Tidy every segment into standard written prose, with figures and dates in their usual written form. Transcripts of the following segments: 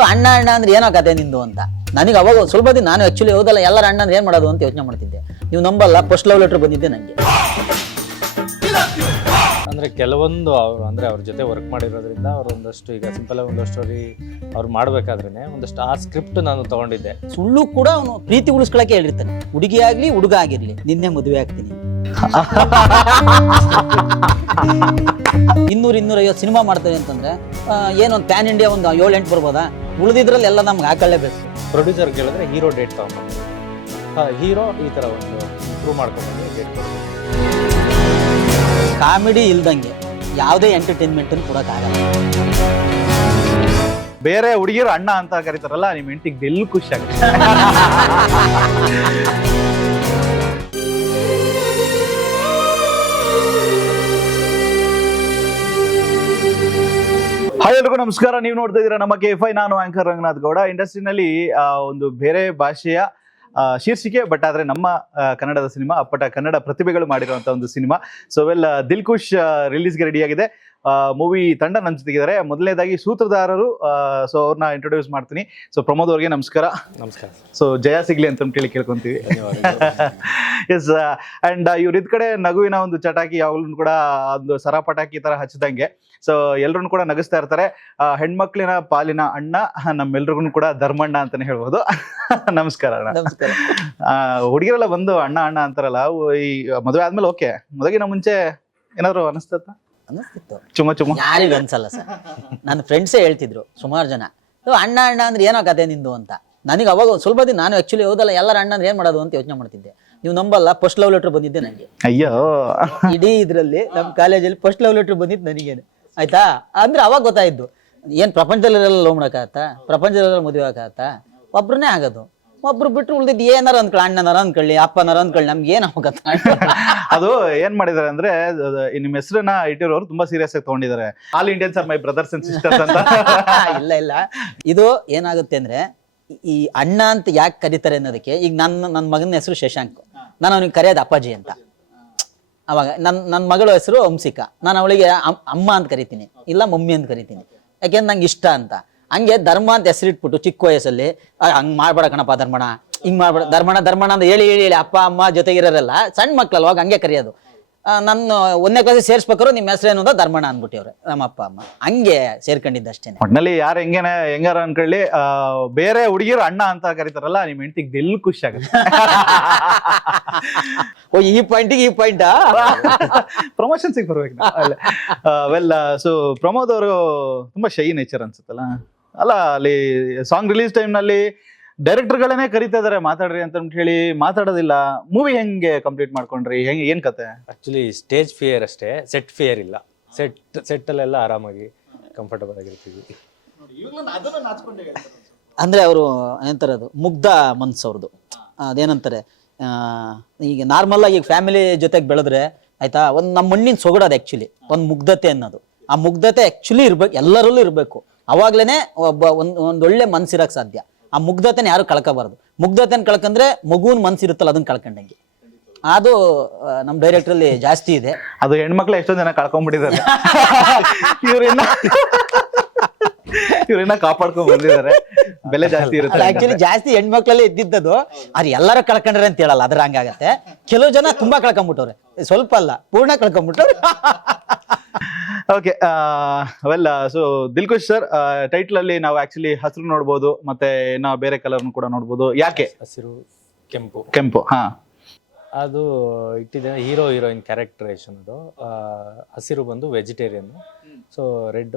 ಅಣ್ಣ ಅಣ್ಣ ಅಂದ್ರೆ ಏನೋ ಕತೆ ನಿಂದು ಅಂತ. ನನಗೆ ಅವಾಗ ಸ್ವಲ್ಪ ದಿನ ನಾನು ಆಕ್ಚುಲಿ ಹೌದಲ್ಲ ಎಲ್ಲರ ಅಣ್ಣ ಅಂದ್ರೆ ಏನ್ ಮಾಡೋದು ಅಂತ ಯೋಚನೆ ಮಾಡ್ತಿದ್ದೆ. ನೀವು ನಂಬಲ್ಲ, ಫಸ್ಟ್ ಲವ್ ಲೆಟರ್ ಬಂದಿದ್ದೆ ನನಗೆ. ಅಂದರೆ ಕೆಲವೊಂದು ಅವರು ಅಂದರೆ ಅವ್ರ ಜೊತೆ ವರ್ಕ್ ಮಾಡಿರೋದ್ರಿಂದ ಅವ್ರು ಒಂದಷ್ಟು ಈಗ ಸಿಂಪಲ್ ಆಗಿ ಒಂದಷ್ಟು ಸ್ಟೋರಿ ಅವ್ರು ಮಾಡಬೇಕಾದ್ರೆ ಒಂದಷ್ಟು ಆ ಸ್ಕ್ರಿಪ್ಟ್ ನಾನು ತೊಗೊಂಡಿದ್ದೆ. ಸುಳ್ಳು ಕೂಡ ಅವನು ಪ್ರೀತಿ ಉಳಿಸ್ಕೊಳಕ್ಕೆ ಹೇಳಿರ್ತಾನೆ. ಹುಡುಗಿ ಆಗ್ಲಿ ಹುಡುಗ ಆಗಿರ್ಲಿ, ನಿನ್ನೆ ಮದುವೆ ಆಗ್ತೀನಿ. 200-250 ಸಿನಿಮಾ ಮಾಡ್ತೇವೆ ಅಂತಂದ್ರೆ ಏನೊಂದು ಪ್ಯಾನ್ ಇಂಡಿಯಾ ಒಂದು 7-8 ಬರ್ಬೋದಾ? ಉಳಿದಿದ್ರಲ್ಲಿ ಎಲ್ಲ ನಮ್ಗೆ ಹಾಕೊಳ್ಳೇಬೇಕು. ಪ್ರೊಡ್ಯೂಸರ್ ಕೇಳಿದ್ರೆ ಹೀರೋ ಡೇಟ್ ತೊಗೊಂಡು ಹೀರೋ ಈ ಥರ ಒಂದು ಇಂಪ್ರೂವ್ ಮಾಡ್ಕೊಂಡು ಡೇಟ್ ಕೊಡ್ತೀವಿ. ಕಾಮಿಡಿ ಇಲ್ದಂಗೆ ಯಾವುದೇ ಎಂಟರ್ಟೈನ್ಮೆಂಟ್ ಕೊಡೋಕ್ಕಾಗಲ್ಲ. ಬೇರೆ ಹುಡುಗಿರು ಅಣ್ಣ ಅಂತ ಕರೀತಾರಲ್ಲ, ನಿಮ್ ಹೆಂಡತಿಗೆ ಎಲ್ಲಿ ಖುಷಿ ಆಗುತ್ತೆ. ಹಾಯ್ ಎಲ್ರಿಗೂ ನಮಸ್ಕಾರ. ನೀವು ನೋಡ್ತಾ ಇದ್ದೀರಾ ನಮ್ಮ KFI. ನಾನು ಆಂಕರ್ ರಂಗನಾಥ್ ಗೌಡ. ಇಂಡಸ್ಟ್ರಿನಲ್ಲಿ ಒಂದು ಬೇರೆ ಭಾಷೆಯ ಶೀರ್ಷಿಕೆ, ಬಟ್ ಆದ್ರೆ ನಮ್ಮ ಕನ್ನಡದ ಸಿನಿಮಾ, ಅಪ್ಪಟ ಕನ್ನಡ ಪ್ರತಿಭೆಗಳು ಮಾಡಿರುವಂತ ಒಂದು cinema. So Dil Khush ರಿಲೀಸ್ಗೆ ready ಆಗಿದೆ. ಮೂವಿ ತಂಡ ನನ್ನ ಜೊತೆಗಿದ್ದಾರೆ. ಮೊದಲನೇದಾಗಿ ಸೂತ್ರಧಾರರು, ಸೊ ಅವ್ರನ್ನ ಇಂಟ್ರೊಡ್ಯೂಸ್ ಮಾಡ್ತೀನಿ. ಸೊ ಪ್ರಮೋದ್ ಅವ್ರಿಗೆ ನಮಸ್ಕಾರ. ನಮಸ್ಕಾರ. ಸೊ ಜಯ ಸಿಗ್ಲಿ ಅಂತ ಕೇಳ್ಕೊಂತೀವಿ. ಎಸ್, ಅಂಡ್ ಇವ್ರ ಇದ್ ಕಡೆ ನಗುವಿನ ಒಂದು ಚಟಾಕಿ ಯಾವಾಗ್ಲೂ ಕೂಡ ಒಂದು ಸರ ಪಟಾಕಿ ತರ ಹಚ್ಚಿದಂಗೆ. ಸೊ ಎಲ್ರೂ ಕೂಡ ನಗಿಸ್ತಾ ಇರ್ತಾರೆ. ಹೆಣ್ಮಕ್ಳಿನ ಪಾಲಿನ ಅಣ್ಣ, ನಮ್ಮೆಲ್ರಿಗೂ ಕೂಡ ಧರ್ಮಣ್ಣ ಅಂತಾನೆ ಹೇಳ್ಬೋದು. ನಮಸ್ಕಾರ ಅಣ್ಣ. ಹುಡುಗಿರೆಲ್ಲ ಬಂದು ಅಣ್ಣ ಅಣ್ಣ ಅಂತಾರಲ್ಲ, ಈ ಮದುವೆ ಆದ್ಮೇಲೆ ಓಕೆ, ಮದುವೆಗಿನ ಮುಂಚೆ ಏನಾದ್ರು ಅನಿಸ್ತಿತ್ತು? ಚುಮ್ಮ ಯಾರಿಗೂ ಅನ್ಸಲ್ಲ ಸರ್. ನನ್ನ ಫ್ರೆಂಡ್ಸೇ ಹೇಳ್ತಿದ್ರು ಸುಮಾರು ಜನ, ಅಣ್ಣ ಅಣ್ಣ ಅಂದ್ರೆ ಏನೋ ಕತೆ ನಿಂದು ಅಂತ. ನನಗೆ ಅವಾಗ ಸ್ವಲ್ಪ ದಿನ ನಾನು ಆಕ್ಚುಲಿ ಹೌದಲ್ಲ ಎಲ್ಲರ ಅಣ್ಣ ಅಂದ್ರೆ ಏನ್ ಮಾಡೋದು ಅಂತ ಯೋಚನೆ ಮಾಡ್ತಿದ್ದೆ. ನೀವು ನಂಬಲ್ಲ, ಫಸ್ಟ್ ಲವ್ ಲೆಟರ್ ಬಂದಿದ್ದೆ ನನಗೆ. ಅಯ್ಯೋ, ಇಡೀ ಇದ್ರಲ್ಲಿ ನಮ್ಮ ಕಾಲೇಜಲ್ಲಿ ಫಸ್ಟ್ ಲವ್ ಲೆಟರ್ ಬಂದಿದ್ದು ನನಗೇನೆ, ಆಯ್ತಾ? ಅಂದ್ರೆ ಅವಾಗ ಗೊತ್ತಾಯ್ತು, ಏನ್ ಪ್ರಪಂಚದಲ್ಲೆಲ್ಲ ಲವ್ ಮಾಡಕ್ಕಾಗತ್ತಾ, ಪ್ರಪಂಚದಲ್ಲೆಲ್ಲ ಮದುವೆ ಆಗತ್ತಾ? ಒಬ್ರನ್ನೇ ಆಗೋದು. ಒಬ್ರು ಬಿಟ್ಟರು ಉಳಿದಿದ್ದು ಏನಾರ ಅಂದ್ಕೊಳ್ಳಿ, ಅಣ್ಣನಾರ ಅಂದ್ಕೊಳ್ಳಿ, ಅಪ್ಪನಾರ ಅಂದ್ಕೊಳ್ಳಿ, ನಮ್ಗೆ ಏನ್ ಆಗತ್ತ. ಅದು ಏನ್ ಮಾಡಿದಾರೆ ಅಂದ್ರೆ, ನಿಮ್ ಹೆಸರನ್ನ ಇಟ್ಟಿರೋರು ತುಂಬಾ ಸೀರಿಯಸ್ ಆಗಿ ತಗೊಂಡಿದ್ದಾರೆ. All Indians are my brothers and sisters ಅಂತ. ಇಲ್ಲ, ಇದು ಏನಾಗುತ್ತೆ ಅಂದ್ರೆ, ಈ ಅಣ್ಣ ಅಂತ ಯಾಕೆ ಕರೀತಾರೆ ಅನ್ನೋದಕ್ಕೆ, ಈಗ ನನ್ನ ಮಗನ ಹೆಸರು ಶಶಾಂಕ್, ನಾನು ಅವನಿಗೆ ಕರೆಯೋದು ಅಪ್ಪಾಜಿ ಅಂತ. ಅವಾಗ ನನ್ನ ಮಗಳ ಹೆಸರು ವಂಸಿಕಾ, ನಾನು ಅವಳಿಗೆ ಅಮ್ಮ ಅಂತ ಕರಿತೀನಿ, ಇಲ್ಲ ಮಮ್ಮಿ ಅಂತ ಕರಿತೀನಿ, ಯಾಕೆಂದ್ರೆ ನಂಗೆ ಇಷ್ಟ ಅಂತ. ಹಂಗೆ ಧರ್ಮ ಅಂತ ಹೆಸರಿಟ್ಬಿಟ್ಟು ಚಿಕ್ಕ ವಯಸ್ಸಲ್ಲಿ ಹಂಗ್ ಮಾಡ್ಬೇಡ ಕಣಪ್ಪ ಧರ್ಮಣ, ಹಿಂಗ್ ಮಾಡ್ಬೇಡ ಧರ್ಮಣ ಅಂತ ಹೇಳಿ ಅಪ್ಪ ಅಮ್ಮ ಜೊತೆಗಿರೋರೆಲ್ಲ ಸಣ್ಣ ಮಕ್ಳಲ್ವಾಗ ಹಂಗೆ ಕರೆಯೋದು. ನನ್ನ 1ನೇ ಕ್ಲಾಸಿಗೆ ಸೇರ್ಸ್ಬೇಕಾದ್ರು ನಿಮ್ಮ ಹೆಸರು ಏನು ಧರ್ಮಣ ಅಂದ್ಬಿಟ್ಟಿವ್ರೆ ನಮ್ಮ ಅಪ್ಪ ಅಮ್ಮ. ಹಂಗೆ ಸೇರ್ಕೊಂಡಿದ್ದಷ್ಟೇನೆ. ಒಟ್ನಲ್ಲಿ ಯಾರು ಹೆಂಗಾರ ಅನ್ಕೊಳ್ಳಿ, ಬೇರೆ ಹುಡುಗಿರು ಅಣ್ಣ ಅಂತ ಕರೀತಾರಲ್ಲ, ನಿಮ್ ಹೆಂಡತಿಗೆ ಎಲ್ಲಿ ಖುಷಿ ಆಗುತ್ತೆ. ಓ, ಈ ಪಾಯಿಂಟಿಗೆ ಈ ಪಾಯಿಂಟಾ? ಪ್ರಮೋಷನ್ ಸಿಗ್ ಬರ್ಬೇಕು. ಸೊ ಪ್ರಮೋದ್ ಅವರು ತುಂಬಾ ಶೈ ನೇಚರ್ ಅನ್ಸುತ್ತಲ್ಲ. ಅಲ್ಲ, ಅಲ್ಲಿ ಸಾಂಗ್ ರಿಲೀಸ್ ಟೈಮ್ ನಲ್ಲಿ ಡೈರೆಕ್ಟರ್ಗಳನ್ನೇ ಕರಿತಾ ಇದಾರೆ ಮಾತಾಡ್ರಿ ಅಂತ ಹೇಳಿ, ಮಾತಾಡೋದಿಲ್ಲ. ಮೂವಿ ಹೆಂಗೆ ಕಂಪ್ಲೀಟ್ ಮಾಡ್ಕೊಂಡ್ರಿ, ಹೆಂಗೆ, ಏನ್ ಕತೆ? ಆಕ್ಚುಲಿ ಸ್ಟೇಜ್ ಫಿಯರ್ ಅಷ್ಟೇ, ಸೆಟ್ ಫಿಯರ್ ಇಲ್ಲ. ಸೆಟ್ಟಲ್ಲೆಲ್ಲ ಆರಾಮಾಗಿ ಕಂಫರ್ಟಬಲ್ ಆಗಿರ್ತೀವಿ. ಅಂದ್ರೆ ಅವರು ಏನಂತಾರೆ, ಅದು ಮುಗ್ಧ ಮನ್ಸು ಅವ್ರದ್ದು. ಅದೇನಂತಾರೆ, ಈಗ ನಾರ್ಮಲ್ ಆಗಿ ಫ್ಯಾಮಿಲಿ ಜೊತೆಗೆ ಬೆಳೆದ್ರೆ ಆಯ್ತಾ, ಒಂದು ನಮ್ಮ ಮಣ್ಣಿನ ಸೊಗಡೋದು ಆಕ್ಚುಲಿ ಒಂದು ಮುಗ್ಧತೆ ಅನ್ನೋದು. ಆ ಮುಗ್ಧತೆ ಆಕ್ಚುಲಿ ಇರ್ಬೇಕು, ಎಲ್ಲರಲ್ಲೂ ಇರಬೇಕು. ಅವಾಗ್ಲೇನೆ ಒಂದೊಳ್ಳೆ ಮನ್ಸಿರಕ್ ಸಾಧ್ಯ. ಆ ಮುಗ್ಧತೆನ ಯಾರು ಕಳ್ಕೋಬಾರ್ದು. ಮುಗ್ಧತೆನ ಕಳ್ಕಂದ್ರೆ ಮಗುವಿನ ಮನ್ಸಿರುತ್ತಲ್ಲ, ಅದನ್ನ ಕಳ್ಕೊಂಡಂಗೆ. ಅದು ನಮ್ ಡೈರೆಕ್ಟರ್ ಅಲ್ಲಿ ಜಾಸ್ತಿ ಇದೆ. ಅದು ಹೆಣ್ಮಕ್ಳು ಎಷ್ಟೊಂದ್ ಜನ ಕಳ್ಕೊಂಡ್ಬಿಟ್ಟಿದ್ದಾರೆ. ಇವ್ರನ್ನ ಕಾಪಾಡ್ಕೊಂಡ್ ಬಂದಿದ್ದಾರೆ. ಬೆಲೆ ಜಾಸ್ತಿ ಇರುತ್ತೆ. ಆಕ್ಚುಲಿ ಜಾಸ್ತಿ ಹೆಣ್ಮಕ್ಳಲ್ಲೇ ಇದ್ದಿದ್ದದು. ಅದು ಎಲ್ಲರ ಕಳ್ಕೊಂಡ್ರೆ ಅಂತ ಹೇಳಲ್ಲ, ಅದ್ರ ಹಂಗಾಗತ್ತೆ. ಕೆಲವು ಜನ ತುಂಬಾ ಕಳ್ಕೊಂಡ್ಬಿಟ್ಟವ್ರೆ, ಸ್ವಲ್ಪ ಅಲ್ಲ ಪೂರ್ಣ ಕಳ್ಕೊಂಡ್ಬಿಟ್ಟವ್ರೆ. Okay, so Dil Khush sir, title ಅಲ್ಲಿ ನಾವು ಆಕ್ಚುಲಿ ಹಸಿರು ನೋಡ್ಬೋದು, ಮತ್ತೆ ನಾವು ಬೇರೆ ಕಲರ್ ಕೂಡ ನೋಡ್ಬೋದು. ಯಾಕೆ ಹಸಿರು, ಕೆಂಪು? ಕೆಂಪು, ಹಾ, ಅದು ಇಟ್ಟಿದೆ ಹೀರೋ ಹೀರೋಯಿನ್ ಕ್ಯಾರೆಕ್ಟರೇಷನ್. ಅದು ಹಸಿರು ಬಂದು ವೆಜಿಟೇರಿಯನ್, ಸೊ ರೆಡ್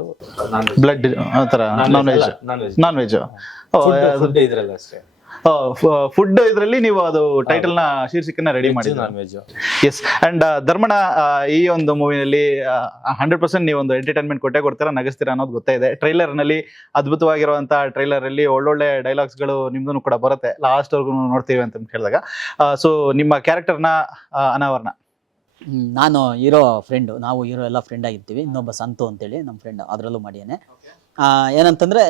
ಬ್ಲಡ್ ಆತರ, ನಾನ್ ವೆಜ್ ಇದ್ರಲ್ಲ ಅಷ್ಟೇ. ಫುಡ್ ಇದ್ರಲ್ಲಿ ನೀವು ಅದು ಟೈಟಲ್ ನ ಶೀರ್ಷಿಕೆನ ರೆಡಿ ಮಾಡಿ. ಎಸ್, ಅಂಡ್ ಧರ್ಮಣ, ಈ ಒಂದು ಮೂವಿನಲ್ಲಿ 100% ನೀವು ಒಂದು ಎಂಟರ್ಟೈನ್ಮೆಂಟ್ ಕೊಡ್ತೀರಾ, ನಗಿಸ್ತೀರಾ ಅನ್ನೋದು ಗೊತ್ತಾಯಿದೆ. ಟ್ರೈಲರ್ ನಲ್ಲಿ ಅದ್ಭುತವಾಗಿರುವಂತ ಟ್ರೈಲರ್ ಅಲ್ಲಿ ಒಳ್ಳೊಳ್ಳೆ ಡೈಲಾಗ್ಸ್ ಗಳು ನಿಮ್ದು ಕೂಡ ಬರುತ್ತೆ, ಲಾಸ್ಟ್ ವರ್ಗು ನೋಡ್ತೀವಿ ಅಂತ ಹೇಳಿದಾಗ. ಸೊ ನಿಮ್ಮ ಕ್ಯಾರೆಕ್ಟರ್ನ ಅನಾವರಣ. ನಾನು ಹೀರೋ ಫ್ರೆಂಡು, ನಾವು ಹೀರೋ ಎಲ್ಲ ಫ್ರೆಂಡ್ ಆಗಿರ್ತೀವಿ. ಇನ್ನೊಬ್ಬ ಸಂತು ಅಂತೇಳಿ ನಮ್ಮ ಫ್ರೆಂಡ್, ಅದರಲ್ಲೂ ಮಾಡಿಯೇನೆ. ಏನಂತಂದ್ರೆ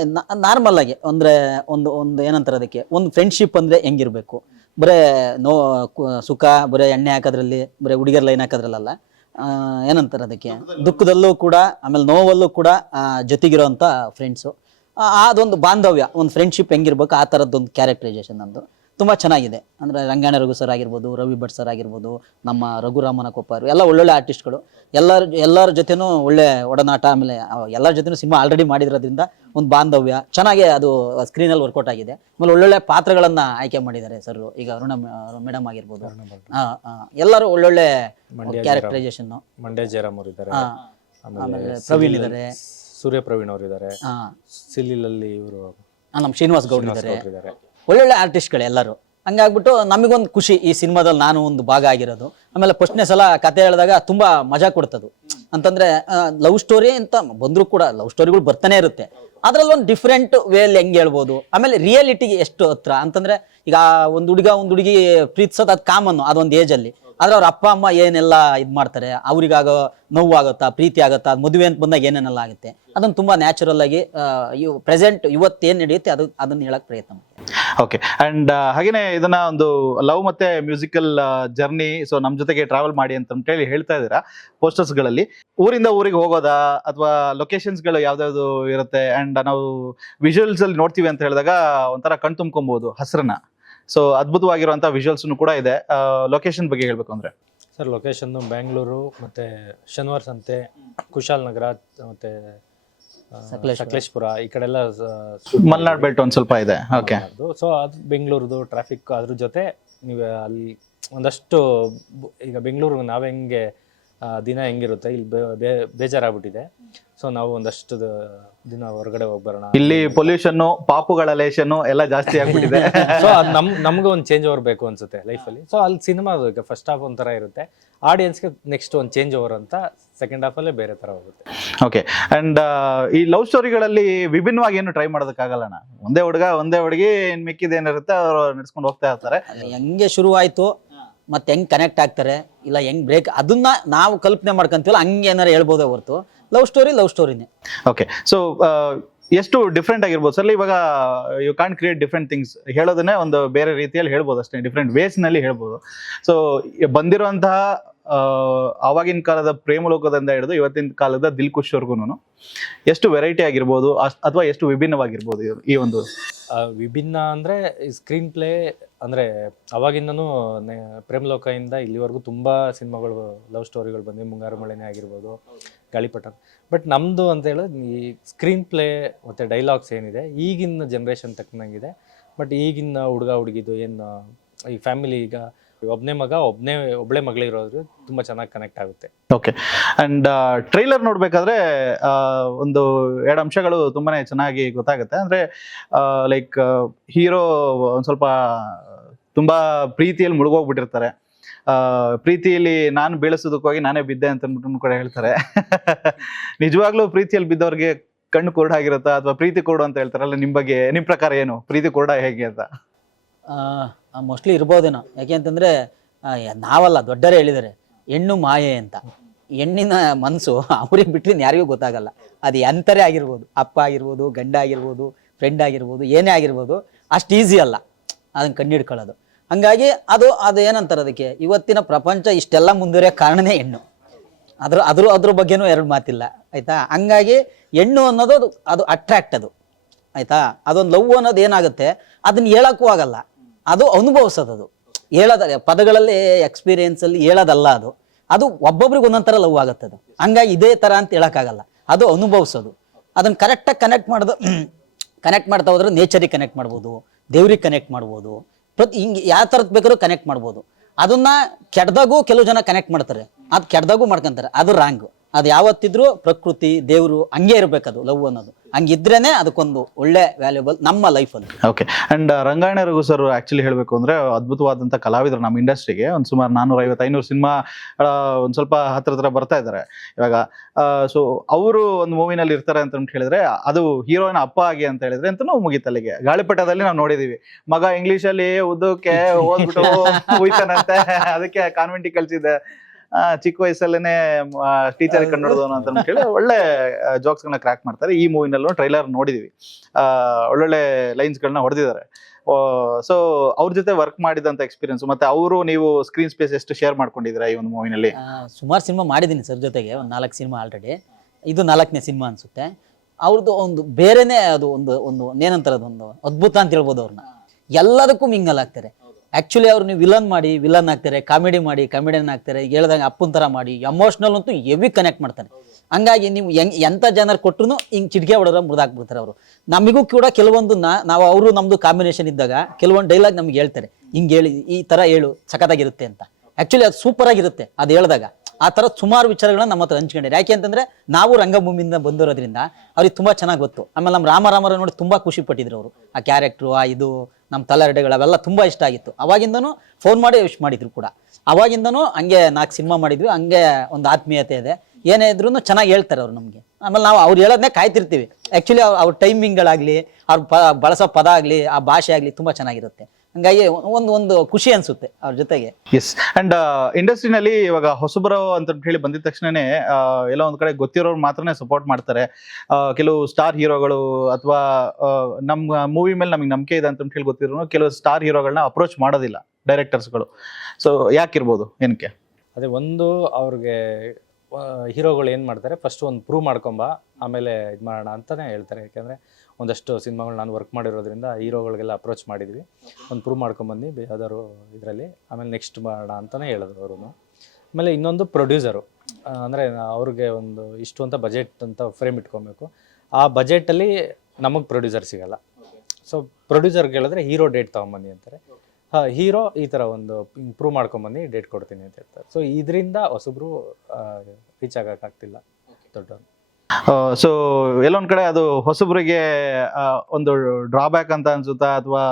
ನಾರ್ಮಲ್ ಆಗಿ ಅಂದ್ರೆ ಒಂದು ಏನಂತಾರೆ ಅದಕ್ಕೆ, ಒಂದು ಫ್ರೆಂಡ್ಶಿಪ್ ಅಂದ್ರೆ ಹೆಂಗಿರ್ಬೇಕು, ಬರೇ ಸುಖ ಬರೇ ಎಣ್ಣೆ ಹಾಕೋದ್ರಲ್ಲಿ, ಬರೇ ಹುಡುಗಿಯರ್ ಲೈನ್ ಹಾಕೋದ್ರಲ್ಲ. ಏನಂತಾರೆ ಅದಕ್ಕೆ, ದುಃಖದಲ್ಲೂ ಕೂಡ ಆಮೇಲೆ ನೋವಲ್ಲೂ ಕೂಡ ಜೊತೆಗಿರೋಂಥ ಫ್ರೆಂಡ್ಸು. ಅದೊಂದು ಬಾಂಧವ್ಯ, ಒಂದು ಫ್ರೆಂಡ್ಶಿಪ್ ಹೆಂಗಿರ್ಬೇಕು ಆ ಥರದ್ದೊಂದು ಕ್ಯಾರೆಕ್ಟರೈಸೇಷನ್ ನಂದು ತುಂಬ ಚೆನ್ನಾಗಿದೆ. ಅಂದರೆ ರಂಗಾಯಣ ರಘು ಸರ್ ಆಗಿರ್ಬೋದು, ರವಿ ಭಟ್ ಸರ್ ಆಗಿರ್ಬೋದು, ನಮ್ಮ ರಘುರಾಮನ ಕೊಪ್ಪಾರು ಎಲ್ಲ ಒಳ್ಳೊಳ್ಳೆ ಆರ್ಟಿಸ್ಟ್ಗಳು. ಎಲ್ಲರ ಜೊತೆನೂ ಒಳ್ಳೆ ಒಡನಾಟ, ಆಮೇಲೆ ಎಲ್ಲರ ಜೊತೆನೂ ಸಿನಿಮಾ ಆಲ್ರೆಡಿ ಮಾಡಿರೋದ್ರಿಂದ ಒಂದು ಬಾಂಧವ್ಯ ಚೆನ್ನಾಗಿ ಅದು ಸ್ಕ್ರೀನಲ್ಲಿ ವರ್ಕೌಟ್ ಆಗಿದೆ. ಆಮೇಲೆ ಒಳ್ಳೊಳ್ಳೆ ಪಾತ್ರಗಳನ್ನ ಆಯ್ಕೆ ಮಾಡಿದ್ದಾರೆ ಸರ್. ಈಗ ಅರುಣ ಮೇಡಮ್ ಆಗಿರ್ಬೋದು, ಎಲ್ಲರೂ ಒಳ್ಳೊಳ್ಳೆ ಕ್ಯಾರೆಕ್ಟರೈಸೇಷನ್. ಮಂಡ್ಯ ಜಯರಾಮ್ ಅವರು ಇದ್ದಾರೆ, ಆಮೇಲೆ ಪ್ರವೀಣ್ ಇದ್ದಾರೆ, ಸೂರ್ಯ ಪ್ರವೀಣ್ ಅವರು ಇದ್ದಾರೆ, ಸಿಲ್ಲಿಲಲ್ಲಿ ಇವರು ನಮ್ಮ ಶ್ರೀನಿವಾಸ್ ಗೌಡ್ ಇದ್ದಾರೆ. ಒಳ್ಳೊಳ್ಳೆ ಆರ್ಟಿಸ್ಟ್ಗಳು ಎಲ್ಲರೂ. ಹಂಗಾಗ್ಬಿಟ್ಟು ನಮಗೊಂದು ಖುಷಿ ಈ ಸಿನಿಮಾದಲ್ಲಿ ನಾನು ಒಂದು ಭಾಗ ಆಗಿರೋದು. ಆಮೇಲೆ ಫಸ್ಟ್ನೇ ಸಲ ಕತೆ ಹೇಳಿದಾಗ ತುಂಬಾ ಮಜಾ ಕೊಡ್ತದು. ಅಂತಂದ್ರೆ ಲವ್ ಸ್ಟೋರಿ ಅಂತ ಬಂದ್ರು ಕೂಡ ಲವ್ ಸ್ಟೋರಿಗಳು ಬರ್ತಾನೆ ಇರುತ್ತೆ. ಅದ್ರಲ್ಲಿ ಒಂದು ಡಿಫ್ರೆಂಟ್ ವೇಲ್ ಹೆಂಗೆ ಹೇಳ್ಬೋದು. ಆಮೇಲೆ ರಿಯಾಲಿಟಿಗೆ ಎಷ್ಟು ಹತ್ರ ಅಂತಂದ್ರೆ, ಈಗ ಒಂದು ಹುಡುಗಿ ಪ್ರೀತಿಸೋದು ಅದು ಕಾಮನ್ ಅದೊಂದು ಏಜಲ್ಲಿ. ಆದ್ರೆ ಅವ್ರ ಅಪ್ಪ ಅಮ್ಮ ಏನೆಲ್ಲ ಇದು ಮಾಡ್ತಾರೆ, ಅವ್ರಿಗಾಗೋ ನೋವು ಆಗುತ್ತಾ, ಪ್ರೀತಿ ಆಗುತ್ತಾ, ಮದುವೆ ಅಂತ ಬಂದಾಗ ಏನೇನೆಲ್ಲ ಆಗುತ್ತೆ, ಅದನ್ನು ತುಂಬಾ ನ್ಯಾಚುರಲ್ ಆಗಿ ಪ್ರೆಸೆಂಟ್ ಇವತ್ತೇನು ನಡೆಯುತ್ತೆ ಅದನ್ನ ಹೇಳಕ್ ಪ್ರಯತ್ನ ಮಾಡಿ. ಓಕೆ. ಅಂಡ್ ಹಾಗೇನೆ ಇದನ್ನ ಒಂದು ಲವ್ ಮತ್ತೆ ಮ್ಯೂಸಿಕಲ್ ಜರ್ನಿ, ಸೊ ನಮ್ ಜೊತೆಗೆ ಟ್ರಾವೆಲ್ ಮಾಡಿ ಅಂತ ಹೇಳಿ ಹೇಳ್ತಾ ಇದ್ದೀರಾ ಪೋಸ್ಟರ್ಸ್ ಗಳಲ್ಲಿ. ಊರಿಂದ ಊರಿಗೆ ಹೋಗೋದಾ ಅಥವಾ ಲೊಕೇಶನ್ಸ್ ಗಳು ಯಾವ್ದಾವ್ದು ಇರುತ್ತೆ, ಅಂಡ್ ನಾವು ವಿಜುವಲ್ಸ್ ಅಲ್ಲಿ ನೋಡ್ತೀವಿ ಅಂತ ಹೇಳಿದಾಗ ಒಂಥರ ಕಣ್ ತುಂಬ್ಕೊಬಹುದು ಹಸ್ರನ್ನ. ಸೊ ಅದ್ಭುತವಾಗಿರುವಂತಹ ವಿಜುವಲ್ಸ್ ಕೂಡ ಇದೆ. ಲೊಕೇಶನ್ ಬಗ್ಗೆ ಹೇಳ್ಬೇಕು ಅಂದ್ರೆ ಸರ್, ಲೊಕೇಶನ್ ಬೆಂಗಳೂರು, ಮತ್ತೆ ಶನಿವಾರ ಸಂತೆ, ಕುಶಾಲ್ ನಗರ, ಮತ್ತೆ ಸಕಲೇಶ್ಪುರ, ಈ ಕಡೆ ಎಲ್ಲ ಮಲ್ನಾಡ್ ಬೆಲ್ಟ್ ಒಂದ್ ಸ್ವಲ್ಪ ಇದೆ. ಓಕೆ. ಸೊ ಅದು ಬೆಂಗಳೂರದು ಟ್ರಾಫಿಕ್, ಅದ್ರ ಜೊತೆ ನೀವು ಅಲ್ಲಿ ಒಂದಷ್ಟು ಈಗ ಬೆಂಗಳೂರು ನಾವ್ ಹೆಂಗೆ ದಿನ ಹೆಂಗಿರುತ್ತೆ ಇಲ್ಲಿ ಬೇಜಾರಾಗ್ಬಿಟ್ಟಿದೆ. ಸೊ ನಾವು ಒಂದಷ್ಟು ದಿನ ಹೊರಗಡೆ ಹೋಗಿ ಬರೋಣ. ಇಲ್ಲಿ ಪೊಲ್ಯೂಷನ್, ಪಾಪುಗಳ ಲೇಷನ್ ಎಲ್ಲ ಜಾಸ್ತಿ ಆಗ್ಬಿಟ್ಟಿದೆ. ಸೊ ನಮ್ಗೆ ಒಂದು ಚೇಂಜ್ ಓವರ್ ಬೇಕು ಅನ್ಸುತ್ತೆ ಲೈಫಲ್ಲಿ. ಸೊ ಅಲ್ಲಿ ಸಿನಿಮಾ ಫಸ್ಟ್ ಹಾಫ್ ಒಂಥರ ಇರುತ್ತೆ, ಆಡಿಯನ್ಸ್ಗೆ ನೆಕ್ಸ್ಟ್ ಒಂದು ಚೇಂಜ್ ಓವರ್ ಅಂತ ಸೆಕೆಂಡ್ ಹಾಫ್ ಅಲ್ಲೇ ಬೇರೆ ತರ ಹೋಗುತ್ತೆ. ಓಕೆ. ಅಂಡ್ ಈ ಲವ್ ಸ್ಟೋರಿಗಳಲ್ಲಿ ವಿಭಿನ್ನವಾಗಿ ಏನು ಟ್ರೈ ಮಾಡೋದಕ್ಕಾಗಲ್ಲಣ್ಣ. ಒಂದೇ ಹುಡುಗಿ ಮಿಕ್ಕಿದೇನಿರುತ್ತೆ ಅವರು ನಡ್ಸ್ಕೊಂಡು ಹೋಗ್ತಾ ಇರ್ತಾರೆ. ಹೆಂಗೆ ಶುರು ಆಯ್ತು ಮತ್ತೆ ಹೆಂಗ್ ಕನೆಕ್ಟ್ ಆಗ್ತಾರೆ, ಇಲ್ಲ ಹೆಂಗ್ ಬ್ರೇಕ್, ಅದನ್ನ ನಾವು ಕಲ್ಪನೆ ಮಾಡ್ಕೊಂತೀವಲ್ಲ ಹಂಗೆ ಏನಾರು ಹೇಳ್ಬೋದೇ ಹೊರತು ಲವ್ ಸ್ಟೋರಿನೇ. ಓಕೆ. ಸೊ ಎಷ್ಟು ಡಿಫ್ರೆಂಟ್ ಆಗಿರ್ಬೋದು ಸರ್. ಇವಾಗ you can't create different things, ಹೇಳೋದನ್ನೇ ಒಂದು ಬೇರೆ ರೀತಿಯಲ್ಲಿ ಹೇಳ್ಬೋದು ಅಷ್ಟೇ, ಡಿಫ್ರೆಂಟ್ ವೇಸ್ ನಲ್ಲಿ ಹೇಳ್ಬೋದು. ಸೊ ಬಂದಿರುವಂತಹ ಆವಾಗಿನ ಕಾಲದ ಪ್ರೇಮಲೋಕದಿಂದ ಹಿಡಿದು ಇವತ್ತಿನ ಕಾಲದ ದಿಲ್ ಖುಷ್ವರ್ಗು ಎಷ್ಟು ವೆರೈಟಿ ಆಗಿರ್ಬೋದು ಅಥವಾ ಎಷ್ಟು ವಿಭಿನ್ನವಾಗಿರ್ಬೋದು ಈ ಒಂದು ವಿಭಿನ್ನ ಅಂದ್ರೆ ಸ್ಕ್ರೀನ್ ಪ್ಲೇ ಅಂದ್ರೆ ಅವಾಗಿಂದನೂ ಪ್ರೇಮಲೋಕದಿಂದ ಇಲ್ಲಿವರೆಗೂ ತುಂಬಾ ಸಿನಿಮಾಗಳು ಲವ್ ಸ್ಟೋರಿಗಳು ಬಂದಿವೆ. ಮುಂಗಾರು ಮಳೆನೇ ಆಗಿರ್ಬೋದು, ಗಾಳಿಪಟ. ಬಟ್ ನಮ್ದು ಅಂತ ಹೇಳಿದ್ರೆ ಈ ಸ್ಕ್ರೀನ್ ಪ್ಲೇ ಮತ್ತೆ ಡೈಲಾಗ್ಸ್ ಏನಿದೆ ಈಗಿನ ಜನ್ರೇಷನ್ ತಕ್ಕನಂಗಿದೆ. ಬಟ್ ಈಗಿನ ಹುಡುಗ ಹುಡುಗಿದು ಏನು ಈ ಫ್ಯಾಮಿಲಿ, ಈಗ ಒಬ್ಳೆ ಮಗಳಿರೋದು ತುಂಬಾ ಚೆನ್ನಾಗಿ ಕನೆಕ್ಟ್ ಆಗುತ್ತೆ. ಓಕೆ. ಅಂಡ್ ಟ್ರೈಲರ್ ನೋಡ್ಬೇಕಾದ್ರೆ ಒಂದು ಎರಡು ಅಂಶಗಳು ತುಂಬಾನೇ ಚೆನ್ನಾಗಿ ಗೊತ್ತಾಗುತ್ತೆ. ಅಂದ್ರೆ ಲೈಕ್ ಹೀರೋ ಒಂದ್ ಸ್ವಲ್ಪ ತುಂಬಾ ಪ್ರೀತಿಯಲ್ಲಿ ಮುಳುಗೋಗ್ಬಿಟ್ಟಿರ್ತಾರೆ. ಪ್ರೀತಿಯಲ್ಲಿ ನಾನು ಬೀಳಿಸೋದಕ್ಕೋಗಿ ನಾನೇ ಬಿದ್ದೆ ಅಂತ ಅಂದ್ಬಿಟ್ಟು ಕೂಡ ಹೇಳ್ತಾರೆ. ನಿಜವಾಗ್ಲೂ ಪ್ರೀತಿಯಲ್ಲಿ ಬಿದ್ದವ್ರಿಗೆ ಕಣ್ಣು ಕುರುಡಾಗಿರುತ್ತಾ ಅಥವಾ ಪ್ರೀತಿ ಕುರುಡು ಅಂತ ಹೇಳ್ತಾರಲ್ಲ, ನಿಮ್ ಬಗ್ಗೆ ನಿಮ್ ಪ್ರಕಾರ ಏನು, ಪ್ರೀತಿ ಕುರುಡ ಹೇಗೆ ಅಂತ? ಮೋಸ್ಟ್ಲಿ ಇರ್ಬೋದೇನೋ. ಯಾಕೆ ಅಂತಂದ್ರೆ ನಾವಲ್ಲ, ದೊಡ್ಡರೇ ಹೇಳಿದ್ದಾರೆ ಹೆಣ್ಣು ಮಾಯೆ ಅಂತ. ಹೆಣ್ಣಿನ ಮನಸ್ಸು ಅವ್ರಿಗೆ ಬಿಟ್ಟರೆ ಯಾರಿಗೂ ಗೊತ್ತಾಗಲ್ಲ. ಅದು ಎಂಥರೇ ಆಗಿರ್ಬೋದು, ಅಪ್ಪ ಆಗಿರ್ಬೋದು, ಗಂಡ ಆಗಿರ್ಬೋದು, ಫ್ರೆಂಡ್ ಆಗಿರ್ಬೋದು, ಏನೇ ಆಗಿರ್ಬೋದು, ಅಷ್ಟು ಈಸಿ ಅಲ್ಲ ಅದನ್ನು ಕಂಡಿಡ್ಕೊಳ್ಳೋದು. ಹಂಗಾಗಿ ಅದು ಏನಂತಾರೆ ಅದಕ್ಕೆ, ಇವತ್ತಿನ ಪ್ರಪಂಚ ಇಷ್ಟೆಲ್ಲ ಮುಂದುವರಿಯೋ ಕಾರಣನೇ ಹೆಣ್ಣು. ಅದ್ರ ಬಗ್ಗೆನೂ ಎರಡು ಮಾತಿಲ್ಲ, ಆಯ್ತಾ. ಹಂಗಾಗಿ ಹೆಣ್ಣು ಅನ್ನೋದು ಅದು ಅಟ್ರಾಕ್ಟ್, ಅದು ಆಯ್ತಾ. ಅದೊಂದು ಲವ್ ಅನ್ನೋದು ಏನಾಗುತ್ತೆ, ಅದನ್ನ ಹೇಳಕ್ಕೂ ಆಗಲ್ಲ, ಅದು ಅನುಭವಿಸೋದು. ಹೇಳೋದಲ್ಲ, ಪದಗಳಲ್ಲಿ ಎಕ್ಸ್ಪೀರಿಯನ್ಸಲ್ಲಿ ಹೇಳೋದಲ್ಲ, ಅದು ಒಬ್ಬೊಬ್ರಿಗೆ ಒಂದೊಂಥರ ಲವ್ ಆಗುತ್ತೆ. ಅದು ಹಂಗಾಗಿ ಇದೇ ಥರ ಅಂತ ಹೇಳೋಕ್ಕಾಗಲ್ಲ, ಅದು ಅನುಭವಿಸೋದು. ಅದನ್ನು ಕರೆಕ್ಟಾಗಿ ಕನೆಕ್ಟ್ ಮಾಡ್ತಾ ಹೋದ್ರೆ ನೇಚರಿಗೆ ಕನೆಕ್ಟ್ ಮಾಡ್ಬೋದು, ದೇವ್ರಿಗೆ ಕನೆಕ್ಟ್ ಮಾಡ್ಬೋದು, ಹಿಂಗೆ ಯಾವ ಥರದ್ದು ಬೇಕಾದ್ರೂ ಕನೆಕ್ಟ್ ಮಾಡ್ಬೋದು. ಅದನ್ನ ಕೆಟ್ಟದಾಗೂ ಕೆಲವು ಜನ ಕನೆಕ್ಟ್ ಮಾಡ್ತಾರೆ, ಅದು ಕೆಟ್ಟದಾಗೂ ಮಾಡ್ಕೊಂತಾರೆ, ಅದು ರಾಂಗು. ಅದು ಯಾವತ್ತಿದ್ರೂ ಪ್ರಕೃತಿ ದೇವರು ಹಂಗೆ ಇರ್ಬೇಕು. ಅದು ಲವ್ ಅನ್ನೋದು ಹಂಗಿದ್ರೇನೆ ಅದಕ್ಕೊಂದು ಒಳ್ಳೆ ವ್ಯಾಲ್ಯೂಬಲ್ ನಮ್ಮ ಲೈಫಲ್ಲಿ. Okay. And Rangayana Raghu sir actually ಹೇಳ್ಬೇಕು ಅಂದ್ರೆ ಅದ್ಭುತವಾದಂತ ಕಲಾವಿದರು ನಮ್ಮ ಇಂಡಸ್ಟ್ರಿಗೆ. ಒಂದು ಸುಮಾರು 450-500 ಸಿನಿಮಾ ಒಂದ್ ಸ್ವಲ್ಪ ಹತ್ರ ಬರ್ತಾ ಇದ್ದಾರೆ ಇವಾಗ. ಸೊ ಅವರು ಒಂದು ಮೂವಿನಲ್ಲಿ ಇರ್ತಾರೆ ಅಂತ ಹೇಳಿದ್ರೆ ಅದು ಹೀರೋಯಿನ್ ಅಪ್ಪ ಆಗಿ ಅಂತ ಹೇಳಿದ್ರೆ ಅಂತನೂ ಮುಗಿತಲ್ಲಿಗೆ. ಗಾಳಿಪಟದಲ್ಲಿ ನಾವು ನೋಡಿದೀವಿ, ಮಗ ಇಂಗ್ಲಿಷ್ ಅಲ್ಲಿ ಉದ್ದಕ್ಕೆ ಓದ್ಬಿಟ್ಟು ಹೋಯ್ತಾನಂತೆ, ಅದಕ್ಕೆ ಕಾನ್ವೆಂಟಿಗೆ ಕಳ್ಸಿದ್ದೆ, ಚಿಕ್ಕ ವಯಸ್ಸಲ್ಲೇನೆ ಟೀಚರ್ ಕಂಡುಹಿಡಿದವನು ಅಂತ ಹೇಳಿ ಒಳ್ಳೆ ಜೋಕ್ಸ್ ಗಳನ್ನ ಕ್ರ್ಯಾಕ್ ಮಾಡ್ತಾರೆ. ಈ ಮೂವಿನಲ್ಲೂ ಟ್ರೈಲರ್ ನೋಡಿದೀವಿ, ಒಳ್ಳೊಳ್ಳೆ ಲೈನ್ಸ್ ಗಳನ್ನ ಹೊಡೆದಿದ್ದಾರೆ. ಸೊ ಅವ್ರ ಜೊತೆ ವರ್ಕ್ ಮಾಡಿದಂತ ಎಕ್ಸ್ಪೀರಿಯನ್ಸ್ ಮತ್ತೆ ನೀವು ಸ್ಕ್ರೀನ್ ಸ್ಪೇಸ್ ಎಷ್ಟು ಶೇರ್ ಮಾಡ್ಕೊಂಡಿದ್ದೀರಾ ಈ ಒಂದು ಮೂವಿನಲ್ಲಿ? ಸುಮಾರು ಸಿನಿಮಾ ಮಾಡಿದ್ದೀನಿ ಸರ್ ಜೊತೆಗೆ, ಒಂದು 4 ಸಿನಿಮಾ ಆಲ್ರೆಡಿ. ಇದು 4ನೇ ಸಿನಿಮಾ ಅನ್ಸುತ್ತೆ. ಅವ್ರದ್ದು ಒಂದು ಬೇರೆನೇ ಅದು ಒಂದು ಏನಂತಾರೆ ಅದೊಂದು ಅದ್ಭುತ ಅಂತ ಹೇಳ್ಬೋದು ಅವ್ರನ್ನ. ಎಲ್ಲದಕ್ಕೂ ಮಿಂಗಲ್ ಆಗ್ತಾರೆ. ಆಕ್ಚುಲಿ ಅವ್ರು ನೀವು ವಿಲನ್ ಆಗ್ತಾರೆ, ಕಾಮಿಡಿ ಮಾಡಿ ಕಾಮಿಡಿಯನ್ ಆಗ್ತಾರೆ, ಹೇಳ್ದಂಗೆ ಅಪ್ಪನ ಥರ ಮಾಡಿ ಎಮೋಷ್ನಲ್ ಅಂತೂ ಹೆವಿ ಕನೆಕ್ಟ್ ಮಾಡ್ತಾರೆ. ಹಂಗಾಗಿ ನೀವು ಎಂಥ ಜನರು ಕೊಟ್ಟರು ಹಿಂಗೆ ಚಿಟಿಕೆ ಹೊಡೆದ್ರೆ ಮುರಿದಾಕ್ಬಿಡ್ತಾರೆ ಅವರು. ನಮಗೂ ಕೂಡ ಕೆಲವೊಂದು ನಾವು ಅವರು ನಮ್ಮದು ಕಾಂಬಿನೇಷನ್ ಇದ್ದಾಗ ಕೆಲವೊಂದು ಡೈಲಾಗ್ ನಮ್ಗೆ ಹೇಳ್ತಾರೆ, ಹಿಂಗೆ ಹೇಳಿ ಈ ಥರ ಹೇಳು ಸಖತ್ತಾಗಿರುತ್ತೆ ಅಂತ. ಆ್ಯಕ್ಚುಲಿ ಅದು ಸೂಪರ್ ಆಗಿರುತ್ತೆ ಅದು ಹೇಳಿದಾಗ. ಆ ಥರ ಸುಮಾರು ವಿಚಾರಗಳನ್ನ ನಮ್ಮ ಹತ್ರ ಹಂಚ್ಕೊಂಡಿದ್ದಾರೆ. ಯಾಕೆ ಅಂತಂದರೆ ನಾವು ರಂಗಭೂಮಿಯಿಂದ ಬಂದಿರೋದ್ರಿಂದ ಅವ್ರಿಗೆ ತುಂಬ ಚೆನ್ನಾಗಿ ಗೊತ್ತು. ಆಮೇಲೆ ನಮ್ಮ ರಾಮರ ನೋಡಿ ತುಂಬ ಖುಷಿ ಪಟ್ಟಿದ್ರು ಅವರು. ಆ ಕ್ಯಾರೆಕ್ಟ್ರು, ಇದು ನಮ್ಮ ತಲೆರಡೆಗಳು ಅವೆಲ್ಲ ತುಂಬ ಇಷ್ಟ ಆಗಿತ್ತು. ಅವಾಗಿಂದನೂ ಫೋನ್ ಮಾಡಿ ವಿಶ್ ಮಾಡಿದ್ರು ಕೂಡ. ಅವಾಗಿಂದನೂ ಹಂಗೆ 4 ಸಿನಿಮಾ ಮಾಡಿದ್ವಿ, ಹಂಗೆ ಒಂದು ಆತ್ಮೀಯತೆ ಇದೆ. ಏನೇ ಇದ್ರೂ ಚೆನ್ನಾಗಿ ಹೇಳ್ತಾರೆ ಅವ್ರು ನಮಗೆ. ಆಮೇಲೆ ನಾವು ಅವ್ರು ಹೇಳೋದನ್ನೇ ಕಾಯ್ತಿರ್ತೀವಿ. ಆ್ಯಕ್ಚುಲಿ ಅವ್ರ ಟೈಮಿಂಗ್ಗಳಾಗಲಿ, ಅವ್ರು ಬಳಸೋ ಪದ ಆಗಲಿ, ಆ ಭಾಷೆ ಆಗಲಿ ತುಂಬ ಚೆನ್ನಾಗಿರುತ್ತೆ. ಹಂಗಾಗಿ ಒಂದು ಖುಷಿ ಅನ್ಸುತ್ತೆ ಅವ್ರ ಜೊತೆಗೆ. ಎಸ್. ಅಂಡ್ ಇಂಡಸ್ಟ್ರಿನಲ್ಲಿ ಇವಾಗ ಹೊಸಬರು ಅಂತ ಹೇಳಿ ಬಂದಿದ ತಕ್ಷಣನೇ ಎಲ್ಲ ಒಂದ್ ಕಡೆ ಗೊತ್ತಿರೋರು ಮಾತ್ರನೇ ಸಪೋರ್ಟ್ ಮಾಡ್ತಾರೆ. ಕೆಲವು ಸ್ಟಾರ್ ಹೀರೋಗಳು ಅಥವಾ ನಮ್ಮ ಮೂವಿ ಮೇಲೆ ನಮಗೆ ನಂಬಿಕೆ ಇದೆ ಅಂತ ಹೇಳಿ ಗೊತ್ತಿರೋ ಕೆಲವು ಸ್ಟಾರ್ ಹೀರೋಗಳನ್ನ ಅಪ್ರೋಚ್ ಮಾಡೋದಿಲ್ಲ ಡೈರೆಕ್ಟರ್ಸ್ಗಳು. ಸೊ ಯಾಕಿರ್ಬೋದು, ಏನಕ್ಕೆ? ಅದೇ ಒಂದು ಅವ್ರಿಗೆ ಹೀರೋಗಳು ಏನು ಮಾಡ್ತಾರೆ, ಫಸ್ಟ್ ಒಂದು ಪ್ರೂವ್ ಮಾಡ್ಕೊಂಬ ಆಮೇಲೆ ಇದು ಮಾಡೋಣ ಅಂತಲೇ ಹೇಳ್ತಾರೆ. ಯಾಕೆಂದರೆ ಒಂದಷ್ಟು ಸಿನಿಮಾಗಳು ನಾನು ವರ್ಕ್ ಮಾಡಿರೋದ್ರಿಂದ ಹೀರೋಗಳಿಗೆಲ್ಲ ಅಪ್ರೋಚ್ ಮಾಡಿದ್ವಿ, ಒಂದು ಪ್ರೂವ್ ಮಾಡ್ಕೊಂಬಂದು ಯಾವ್ದಾದ್ರು ಇದರಲ್ಲಿ ಆಮೇಲೆ ನೆಕ್ಸ್ಟ್ ಮಾಡೋಣ ಅಂತಲೇ ಹೇಳಿದ್ರು ಅವರು. ಆಮೇಲೆ ಇನ್ನೊಂದು ಪ್ರೊಡ್ಯೂಸರು, ಅಂದರೆ ಅವ್ರಿಗೆ ಒಂದು ಇಷ್ಟು ಅಂತ ಬಜೆಟ್ ಅಂತ ಫ್ರೇಮ್ ಇಟ್ಕೊಬೇಕು. ಆ ಬಜೆಟಲ್ಲಿ ನಮಗೆ ಪ್ರೊಡ್ಯೂಸರ್ ಸಿಗಲ್ಲ. ಸೊ ಪ್ರೊಡ್ಯೂಸರ್ಗೆ ಹೇಳಿದ್ರೆ ಹೀರೋ ಡೇಟ್ ತೊಗೊಂಬನ್ನಿ ಅಂತಾರೆ. ಹೀರೋ ಈ ಥರ ಒಂದು ಪ್ರೂವ್ ಮಾಡ್ಕೊಂಬಂದು ಡೇಟ್ ಕೊಡ್ತೀನಿ ಅಂತ ಹೇಳ್ತಾರೆ. ಸೊ ಇದರಿಂದ ಹೊಸಬ್ರು ರೀಚ್ ಆಗೋಕ್ಕಾಗ್ತಿಲ್ಲ ದೊಡ್ಡವರು. ಸೊ ಎಲ್ಲೊಂದ್ ಕಡೆ ಅದು ಹೊಸಬ್ರಿಗೆ ಒಂದು ಡ್ರಾಬ್ಯಾಕ್ ಅಂತ ಅನ್ಸುತ್ತಾ, ಅಥವಾ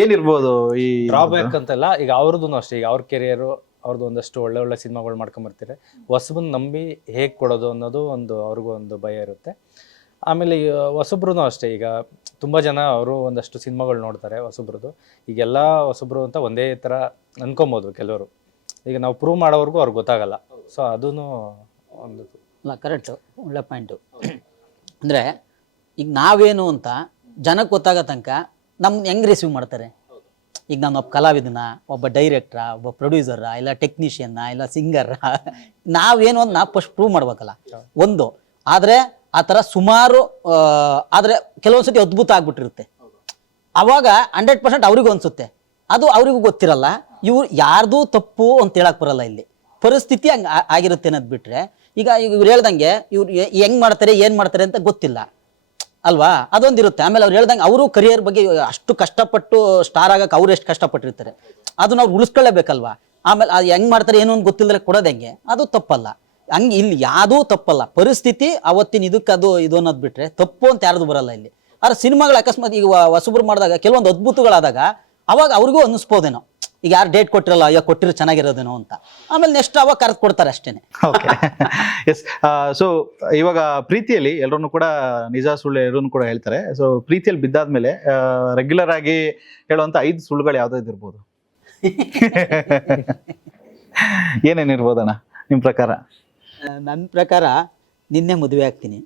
ಏನಿರ್ಬೋದು ಈ ಡ್ರಾಬ್ಯಾಕ್ ಅಂತೆಲ್ಲ? ಈಗ ಅವ್ರದ್ದು ಅಷ್ಟೇ, ಈಗ ಅವ್ರ ಕೆರಿಯರು ಅವ್ರದ್ದು ಒಂದಷ್ಟು ಒಳ್ಳೆ ಸಿನಿಮಾಗಳು ಮಾಡ್ಕೊಂಬರ್ತಾರೆ. ಹೊಸಬನ್ನ ನಂಬಿ ಹೇಗೆ ಕೊಡೋದು ಅನ್ನೋದು ಅವ್ರಿಗೂ ಒಂದು ಭಯ ಇರುತ್ತೆ. ಆಮೇಲೆ ಹೊಸಬ್ರು ಅಷ್ಟೇ, ಈಗ ತುಂಬ ಜನ ಅವರು ಒಂದಷ್ಟು ಸಿನಿಮಾಗಳು ನೋಡ್ತಾರೆ ಹೊಸಬ್ರದ್ದು. ಈಗೆಲ್ಲ ಹೊಸಬ್ರು ಅಂತ ಒಂದೇ ಥರ ಅನ್ಕೊಬೋದು ಕೆಲವರು. ಈಗ ನಾವು ಪ್ರೂವ್ ಮಾಡೋವರೆಗೂ ಅವ್ರಿಗೆ ಗೊತ್ತಾಗಲ್ಲ. ಸೊ ಅದೂ ಒಂದು ಅಲ್ಲ, ಕರೆಕ್ಟು, ಒಳ್ಳೆ ಪಾಯಿಂಟು. ಅಂದರೆ ಈಗ ನಾವೇನು ಅಂತ ಜನಕ್ಕೆ ಗೊತ್ತಾಗೋ ತನಕ ನಮ್ಗೆ ಹೆಂಗೆ ರಿಸೀವ್ ಮಾಡ್ತಾರೆ. ಈಗ ನಾನು ಒಬ್ಬ ಕಲಾವಿದನ, ಒಬ್ಬ ಡೈರೆಕ್ಟ್ರಾ, ಒಬ್ಬ ಪ್ರೊಡ್ಯೂಸರಾ, ಇಲ್ಲ ಟೆಕ್ನಿಷಿಯನ್ನ, ಇಲ್ಲ ಸಿಂಗರ್ರಾ, ನಾವೇನು ಅಂತ ನಾವು ಫಸ್ಟ್ ಪ್ರೂವ್ ಮಾಡ್ಬೇಕಲ್ಲ ಒಂದು. ಆದರೆ ಆ ಥರ ಸುಮಾರು ಆದರೆ ಕೆಲವೊಂದು ಸತಿ ಅದ್ಭುತ ಆಗ್ಬಿಟ್ಟಿರುತ್ತೆ. ಅವಾಗ 100% ಅವ್ರಿಗೂ ಅನಿಸುತ್ತೆ. ಅದು ಅವ್ರಿಗೂ ಗೊತ್ತಿರಲ್ಲ. ಇವ್ರು ಯಾರ್ದು ತಪ್ಪು ಅಂತ ಹೇಳಕ್ ಬರಲ್ಲ. ಇಲ್ಲಿ ಪರಿಸ್ಥಿತಿ ಹಂಗೆ ಆಗಿರುತ್ತೆ ಅನ್ನೋದು ಬಿಟ್ಟರೆ, ಈಗ ಇವ್ರು ಹೇಳ್ದಂಗೆ ಇವ್ರು ಹೆಂಗೆ ಮಾಡ್ತಾರೆ ಏನು ಮಾಡ್ತಾರೆ ಅಂತ ಗೊತ್ತಿಲ್ಲ ಅಲ್ವಾ, ಅದೊಂದಿರುತ್ತೆ. ಆಮೇಲೆ ಅವ್ರು ಹೇಳ್ದಂಗೆ ಅವರು ಕರಿಯರ್ ಬಗ್ಗೆ ಅಷ್ಟು ಕಷ್ಟಪಟ್ಟು ಸ್ಟಾರ್ ಆಗಕ್ಕೆ ಅವ್ರು ಎಷ್ಟು ಕಷ್ಟಪಟ್ಟಿರ್ತಾರೆ, ಅದನ್ನ ಅವ್ರು ಉಳಿಸ್ಕೊಳ್ಳೇಬೇಕಲ್ವಾ. ಆಮೇಲೆ ಅದು ಹೆಂಗೆ ಮಾಡ್ತಾರೆ ಏನು ಅಂತ ಗೊತ್ತಿಲ್ಲದ್ರೆ ಕೊಡೋದು ಹೆಂಗೆ, ಅದು ತಪ್ಪಲ್ಲ. ಹಂಗೆ ಇಲ್ಲಿ ಯಾವುದೂ ತಪ್ಪಲ್ಲ. ಪರಿಸ್ಥಿತಿ ಅವತ್ತಿನ ಇದಕ್ಕೆ ಅದು ಇದು ಅನ್ನೋದು ಬಿಟ್ಟರೆ ತಪ್ಪು ಅಂತ ಯಾರ್ದು ಬರಲ್ಲ ಇಲ್ಲಿ. ಆದ್ರೆ ಸಿನಿಮಾಗಳು ಅಕಸ್ಮಾತ್ ಈಗ ಹೊಸಬ್ರು ಮಾಡಿದಾಗ ಕೆಲವೊಂದು ಅದ್ಭುತಗಳಾದಾಗ ಅವಾಗ ಅವ್ರಿಗೂ ಅನ್ನಿಸ್ಬೋದೇನೋ, ಈಗ ಯಾರು ಡೇಟ್ ಕೊಟ್ಟಿರಲ್ಲ, ಅಯ್ಯೋ ಕೊಟ್ಟಿರೋ ಚೆನ್ನಾಗಿರೋದೇನೋ ಅಂತ. ಆಮೇಲೆ ನೆಕ್ಸ್ಟ್ ಅವಾಗ ಕರೆದು ಕೊಡ್ತಾರೆ ಅಷ್ಟೇನೆ. ಓಕೆ. ಎಸ್. ಸೊ ಇವಾಗ ಪ್ರೀತಿಯಲ್ಲಿ ಎಲ್ಲರನ್ನು ಕೂಡ ನಿಜ ಸುಳ್ಳು ಎಲ್ಲರನ್ನು ಕೂಡ ಹೇಳ್ತಾರೆ. ಸೊ ಪ್ರೀತಿಯಲ್ಲಿ ಬಿದ್ದಾದ್ಮೇಲೆ ರೆಗ್ಯುಲರ್ ಆಗಿ ಹೇಳುವಂತ 5 ಸುಳ್ಳುಗಳು ಯಾವ್ದಾದ್ರು ಇರ್ಬೋದು? ಏನೇನಿರ್ಬೋದಣ್ಣ ನಿಮ್ ಪ್ರಕಾರ? ನನ್ನ ಪ್ರಕಾರ ನಿನ್ನೆ ಮದುವೆ ಆಗ್ತೀನಿ.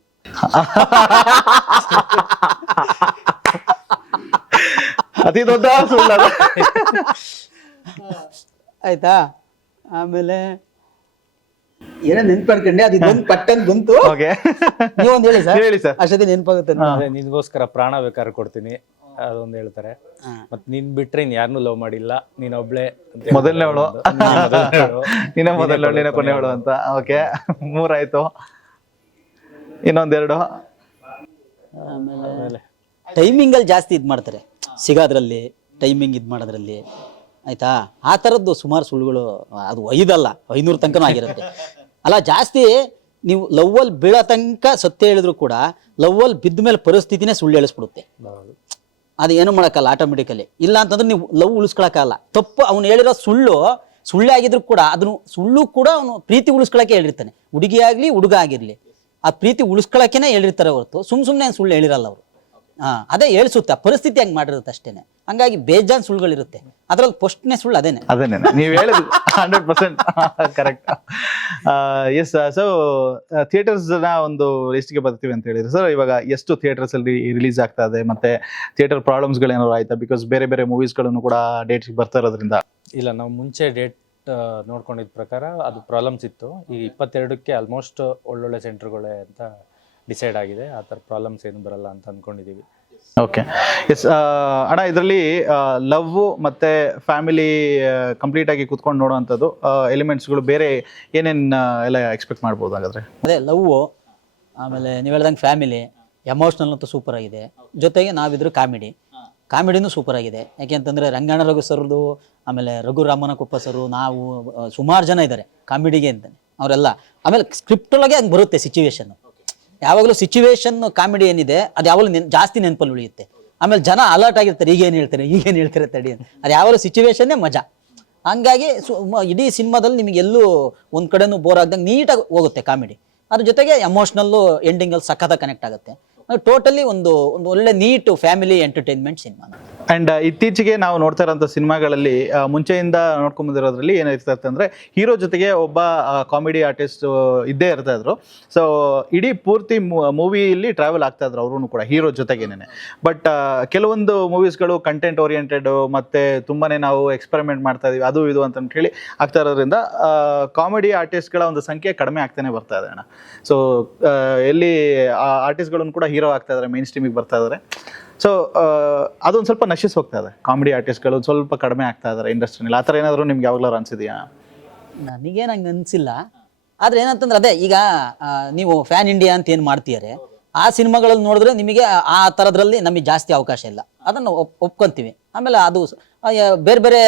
ಅತಿ ದೊಡ್ಡ ಸುಳ್ಳು. ಆಯ್ತಾ? ಆಮೇಲೆ ಏನೋ ನೆನ್ಪಡ್ಕೊಂಡೆ, ಅದು ಇದೊಂದು ಪಟ್ಟನ್ ಬಂತು. ನೀವೊಂದು ಹೇಳಿ ಸರ್, ಹೇಳಿ ಸರ್. ಅಷ್ಟೇ ನೆನಪಾಗುತ್ತೆ. ನಿನ್ಗೋಸ್ಕರ ಪ್ರಾಣ ಬೇಕಾದ್ರೆ ಕೊಡ್ತೀನಿ ಅದೊಂದು ಹೇಳ್ತಾರೆ. ಮತ್ ನೀನ್ ಬಿಟ್ರೆ ಇನ್ ಯಾರನ್ನೂ ಲವ್ ಮಾಡಿಲ್ಲ, ನೀನ್ ಒಬ್ಳೆ ಮೊದಲನೇ ಅವಳು, ನೀನೇ ಮೊದಲನೇ, ನೀನೇ ಕೊನೆ ಅವಳು ಅಂತ. ಓಕೆ, 3 ಆಯ್ತು. ಇನ್ನೊಂದೆರಡು. ಆಮೇಲೆ ಟೈಮಿಂಗಲ್ಲಿ ಜಾಸ್ತಿ ಇದು ಮಾಡ್ತಾರೆ, ಸಿಗೋದ್ರಲ್ಲಿ ಟೈಮಿಂಗ್ ಇದು ಮಾಡೋದ್ರಲ್ಲಿ. ಆಯ್ತಾ? ಆ ಥರದ್ದು ಸುಮಾರು ಸುಳ್ಳುಗಳು. ಅದು 5 ಅಲ್ಲ, 500 ತನಕನೂ ಆಗಿರುತ್ತೆ. ಅಲ್ಲ, ಜಾಸ್ತಿ ನೀವು ಲವ್ವಲ್ಲಿ ಬೀಳೋ ತನಕ ಸತ್ಯ ಹೇಳಿದ್ರು ಕೂಡ ಲವ್ವಲ್ಲಿ ಬಿದ್ದ ಮೇಲೆ ಪರಿಸ್ಥಿತಿನೇ ಸುಳ್ಳು ಹೇಳಿಸ್ಬಿಡುತ್ತೆ. ಅದು ಏನು ಮಾಡೋಕ್ಕಲ್ಲ ಆಟೋಮೆಟಿಕಲಿ. ಇಲ್ಲ ಅಂತಂದ್ರೆ ನೀವು ಲವ್ ಉಳಿಸ್ಕೊಳಕ್ಕಾಗಲ್ಲ. ತಪ್ಪು ಅವ್ನು ಹೇಳಿರೋ ಸುಳ್ಳೇ ಆಗಿದ್ರು ಕೂಡ ಅದನ್ನು ಸುಳ್ಳು ಕೂಡ ಅವನು ಪ್ರೀತಿ ಉಳಿಸ್ಕೊಳಕ್ಕೆ ಹೇಳಿರ್ತಾನೆ. ಹುಡುಗಿ ಆಗಲಿ ಹುಡುಗ ಆಗಿರಲಿ, ಆ ಪ್ರೀತಿ ಉಳಿಸ್ಕೊಳಕ್ಕೇನೆ ಹೇಳಿರ್ತಾರೆ ಹೊರತು ಸುಮ್ಮನೆ ಸುಳ್ಳು ಹೇಳಿರಲ್ಲ ಅವರು. ಅದೇ ಹೇಳ್ಸುತ್ತೆ, ಪರಿಸ್ಥಿತಿ ಹಂಗೆ ಮಾಡಿರುತ್ತೆ ಅಷ್ಟೇನೆ. ಹಂಗಾಗಿ ಬೇಜಾನ್ ಸುಳ್ಳುಗಳಿರುತ್ತೆ. ಅದ್ರಲ್ಲಿ ಫಸ್ಟ್ನೇ ಸುಳ್ಳು ಅದೇನೆ. ನೀವು ಹೇಳಿದ್ರು 100% ಕರೆಕ್ಟ್. ಎಸ್. ಸೊ ಥಿಯೇಟರ್ಸ್ ನ ಒಂದು ಲಿಸ್ಟ್ಗೆ ಬರ್ತೀವಿ ಅಂತ ಹೇಳಿದ್ರೆ ಸರ್, ಇವಾಗ ಎಷ್ಟು ಥಿಯೇಟರ್ಸ್ ಅಲ್ಲಿ ರಿಲೀಸ್ ಆಗ್ತಾ ಇದೆ, ಮತ್ತೆ ಥಿಯೇಟರ್ ಪ್ರಾಬ್ಲಮ್ಸ್ ಗಳೇನಾದ್ರು ಆಯ್ತಾ? ಬಿಕಾಸ್ ಬೇರೆ ಬೇರೆ ಮೂವೀಸ್ ಗಳನ್ನು ಕೂಡ ಡೇಟ್ಸ್ ಬರ್ತಾ ಇರೋದ್ರಿಂದ. ಇಲ್ಲ, ನಾವು ಮುಂಚೆ ಡೇಟ್ ನೋಡ್ಕೊಂಡಿದ್ದ ಪ್ರಕಾರ ಅದು ಪ್ರಾಬ್ಲಮ್ಸ್ ಇತ್ತು. ಈಗ 22ಕ್ಕೆ ಆಲ್ಮೋಸ್ಟ್ ಒಳ್ಳೊಳ್ಳೆ ಸೆಂಟರ್ಗಳೇ ಅಂತ ಡಿಸೈಡ್ ಆಗಿದೆ. ಆ ಥರ ಪ್ರಾಬ್ಲಮ್ಸ್ ಏನು ಬರಲ್ಲ ಅಂತ ಅಂದ್ಕೊಂಡಿದ್ದೀವಿ. Okay, yes. ಅಣ್ಣ, ಇದರಲ್ಲಿ ಲವ್ ಮತ್ತು ಫ್ಯಾಮಿಲಿ ಕಂಪ್ಲೀಟಾಗಿ ಕುತ್ಕೊಂಡು ನೋಡೋವಂಥದ್ದು ಎಲಿಮೆಂಟ್ಸ್ಗಳು ಬೇರೆ ಏನೇನು ಎಲ್ಲ ಎಕ್ಸ್ಪೆಕ್ಟ್ ಮಾಡ್ಬೋದು ಹಾಗಾದರೆ? ಅದೇ ಲವ್ವು, ಆಮೇಲೆ ನೀವು ಹೇಳ್ದಂಗೆ ಫ್ಯಾಮಿಲಿ, ಎಮೋಷ್ನಲ್ ಅಂತೂ ಸೂಪರ್ ಆಗಿದೆ. ಜೊತೆಗೆ ನಾವಿದ್ರು ಕಾಮಿಡಿನೂ ಸೂಪರ್ ಆಗಿದೆ. ಯಾಕೆಂತಂದರೆ ರಂಗಣ್ಣ ರಘು ಸರ್ದು, ಆಮೇಲೆ ರಘು ರಾಮನಕೊಪ್ಪ ಸರು, ನಾವು ಸುಮಾರು ಜನ ಇದ್ದಾರೆ ಕಾಮಿಡಿಗೆ ಅಂತಾನೆ ಅವರೆಲ್ಲ. ಆಮೇಲೆ ಸ್ಕ್ರಿಪ್ಟೊಳಗೆ ಹಂಗೆ ಬರುತ್ತೆ ಸಿಚುವೇಶನ್. ಯಾವಾಗಲೂ ಸಿಚುವೇಶನ್ ಕಾಮಿಡಿ ಏನಿದೆ ಅದು ಯಾವಾಗಲೂ ಜಾಸ್ತಿ ನೆನಪಲ್ಲಿ ಉಳಿಯುತ್ತೆ. ಆಮೇಲೆ ಜನ ಅಲರ್ಟ್ ಆಗಿರ್ತಾರೆ, ಈಗೇನು ಹೇಳ್ತಾರೆ ತಡಿ ಅಂತ. ಅದು ಯಾವಾಗಲೂ ಸಿಚುವೇಶನ್ನೇ ಮಜಾ. ಹಂಗಾಗಿ ಇಡೀ ಸಿನಿಮಾದಲ್ಲಿ ನಿಮಗೆ ಎಲ್ಲೂ ಒಂದು ಕಡೆನೂ ಬೋರ್ ಆಗ್ದಂಗೆ ನೀಟಾಗಿ ಹೋಗುತ್ತೆ ಕಾಮಿಡಿ. ಅದ್ರ ಜೊತೆಗೆ ಎಮೋಷ್ನಲ್ಲು ಎಂಡಿಂಗಲ್ಲಿ ಸಖತ್ತಾಗಿ ಕನೆಕ್ಟ್ ಆಗುತ್ತೆ. ಟೋಟಲಿ ಒಂದು ಒಳ್ಳೆ neat family entertainment cinema. And ಇತ್ತೀಚೆಗೆ ನಾವು ನೋಡ್ತಾ ಇರೋಂಥ ಸಿನಿಮಾಗಳಲ್ಲಿ ಮುಂಚೆಯಿಂದ ನೋಡ್ಕೊಂಬಂದಿರೋದ್ರಲ್ಲಿ ಏನಿರ್ತಾ ಇತ್ತು ಅಂದರೆ ಹೀರೋ ಜೊತೆಗೆ ಒಬ್ಬ ಕಾಮಿಡಿ ಆರ್ಟಿಸ್ಟ್ ಇದ್ದೇ ಇರ್ತಾ ಇದ್ರು. ಸೊ ಇಡೀ ಪೂರ್ತಿ ಮೂವಿಯಲ್ಲಿ ಟ್ರಾವೆಲ್ ಆಗ್ತಾ ಇದ್ರು ಅವರು ಕೂಡ ಹೀರೋ ಜೊತೆಗೇನೆ. ಬಟ್ ಕೆಲವೊಂದು ಮೂವೀಸ್ಗಳು ಕಂಟೆಂಟ್ ಓರಿಯೆಂಟೆಡ್ ಮತ್ತು ತುಂಬಾ ನಾವು ಎಕ್ಸ್ಪೆರಿಮೆಂಟ್ ಮಾಡ್ತಾ ಇದೀವಿ ಅದು ಇದು ಅಂತ ಹೇಳಿ ಆಗ್ತಾ ಇರೋದ್ರಿಂದ ಕಾಮಿಡಿ ಆರ್ಟಿಸ್ಟ್ಗಳ ಒಂದು ಸಂಖ್ಯೆ ಕಡಿಮೆ ಆಗ್ತಾನೆ ಬರ್ತಾ ಇದೆ ಅಣ್ಣ. ಸೊ ಎಲ್ಲಿ ಆರ್ಟಿಸ್ಟ್ಗಳನ್ನು ಕೂಡ ಹೀರೋ ಆಗ್ತಾ ಇದ್ದಾರೆ, ಮೇನ್ ಸ್ಟ್ರೀಮಿಗೆ ಬರ್ತಾ ಇದ್ದಾರೆ. ಸೊ ಅದೊಂದು ಸ್ವಲ್ಪ ನಶಿಸಿ ಹೋಗ್ತಾ ಇದೆ. ಕಾಮಿಡಿ ಆರ್ಟಿಸ್ಟ್ಗಳು ಸ್ವಲ್ಪ ಕಡಿಮೆ ಆಗ್ತಾ ಇದ್ದಾರೆ ಇಂಡಸ್ಟ್ರಿನಲ್ಲಿ. ಆ ಥರ ಏನಾದರೂ ನಿಮ್ಗೆ ಯಾವಾಗಲಾರು ಅನಿಸಿದೆಯಾ? ನನಗೇನು ಹಂಗೆ ಅನಿಸಿಲ್ಲ. ಆದರೆ ಏನಂತಂದ್ರೆ ಅದೇ ಈಗ ನೀವು ಫ್ಯಾನ್ ಇಂಡಿಯಾ ಅಂತ ಏನು ಮಾಡ್ತೀಯಾರೆ, ಆ ಸಿನಿಮಾಗಳಲ್ಲಿ ನೋಡಿದ್ರೆ ನಿಮಗೆ ಆ ಥರದ್ರಲ್ಲಿ ನಮಗೆ ಜಾಸ್ತಿ ಅವಕಾಶ ಇಲ್ಲ, ಅದನ್ನು ಒಪ್ಕೊಂತೀವಿ. ಆಮೇಲೆ ಅದು ಬೇರೆ ಬೇರೆ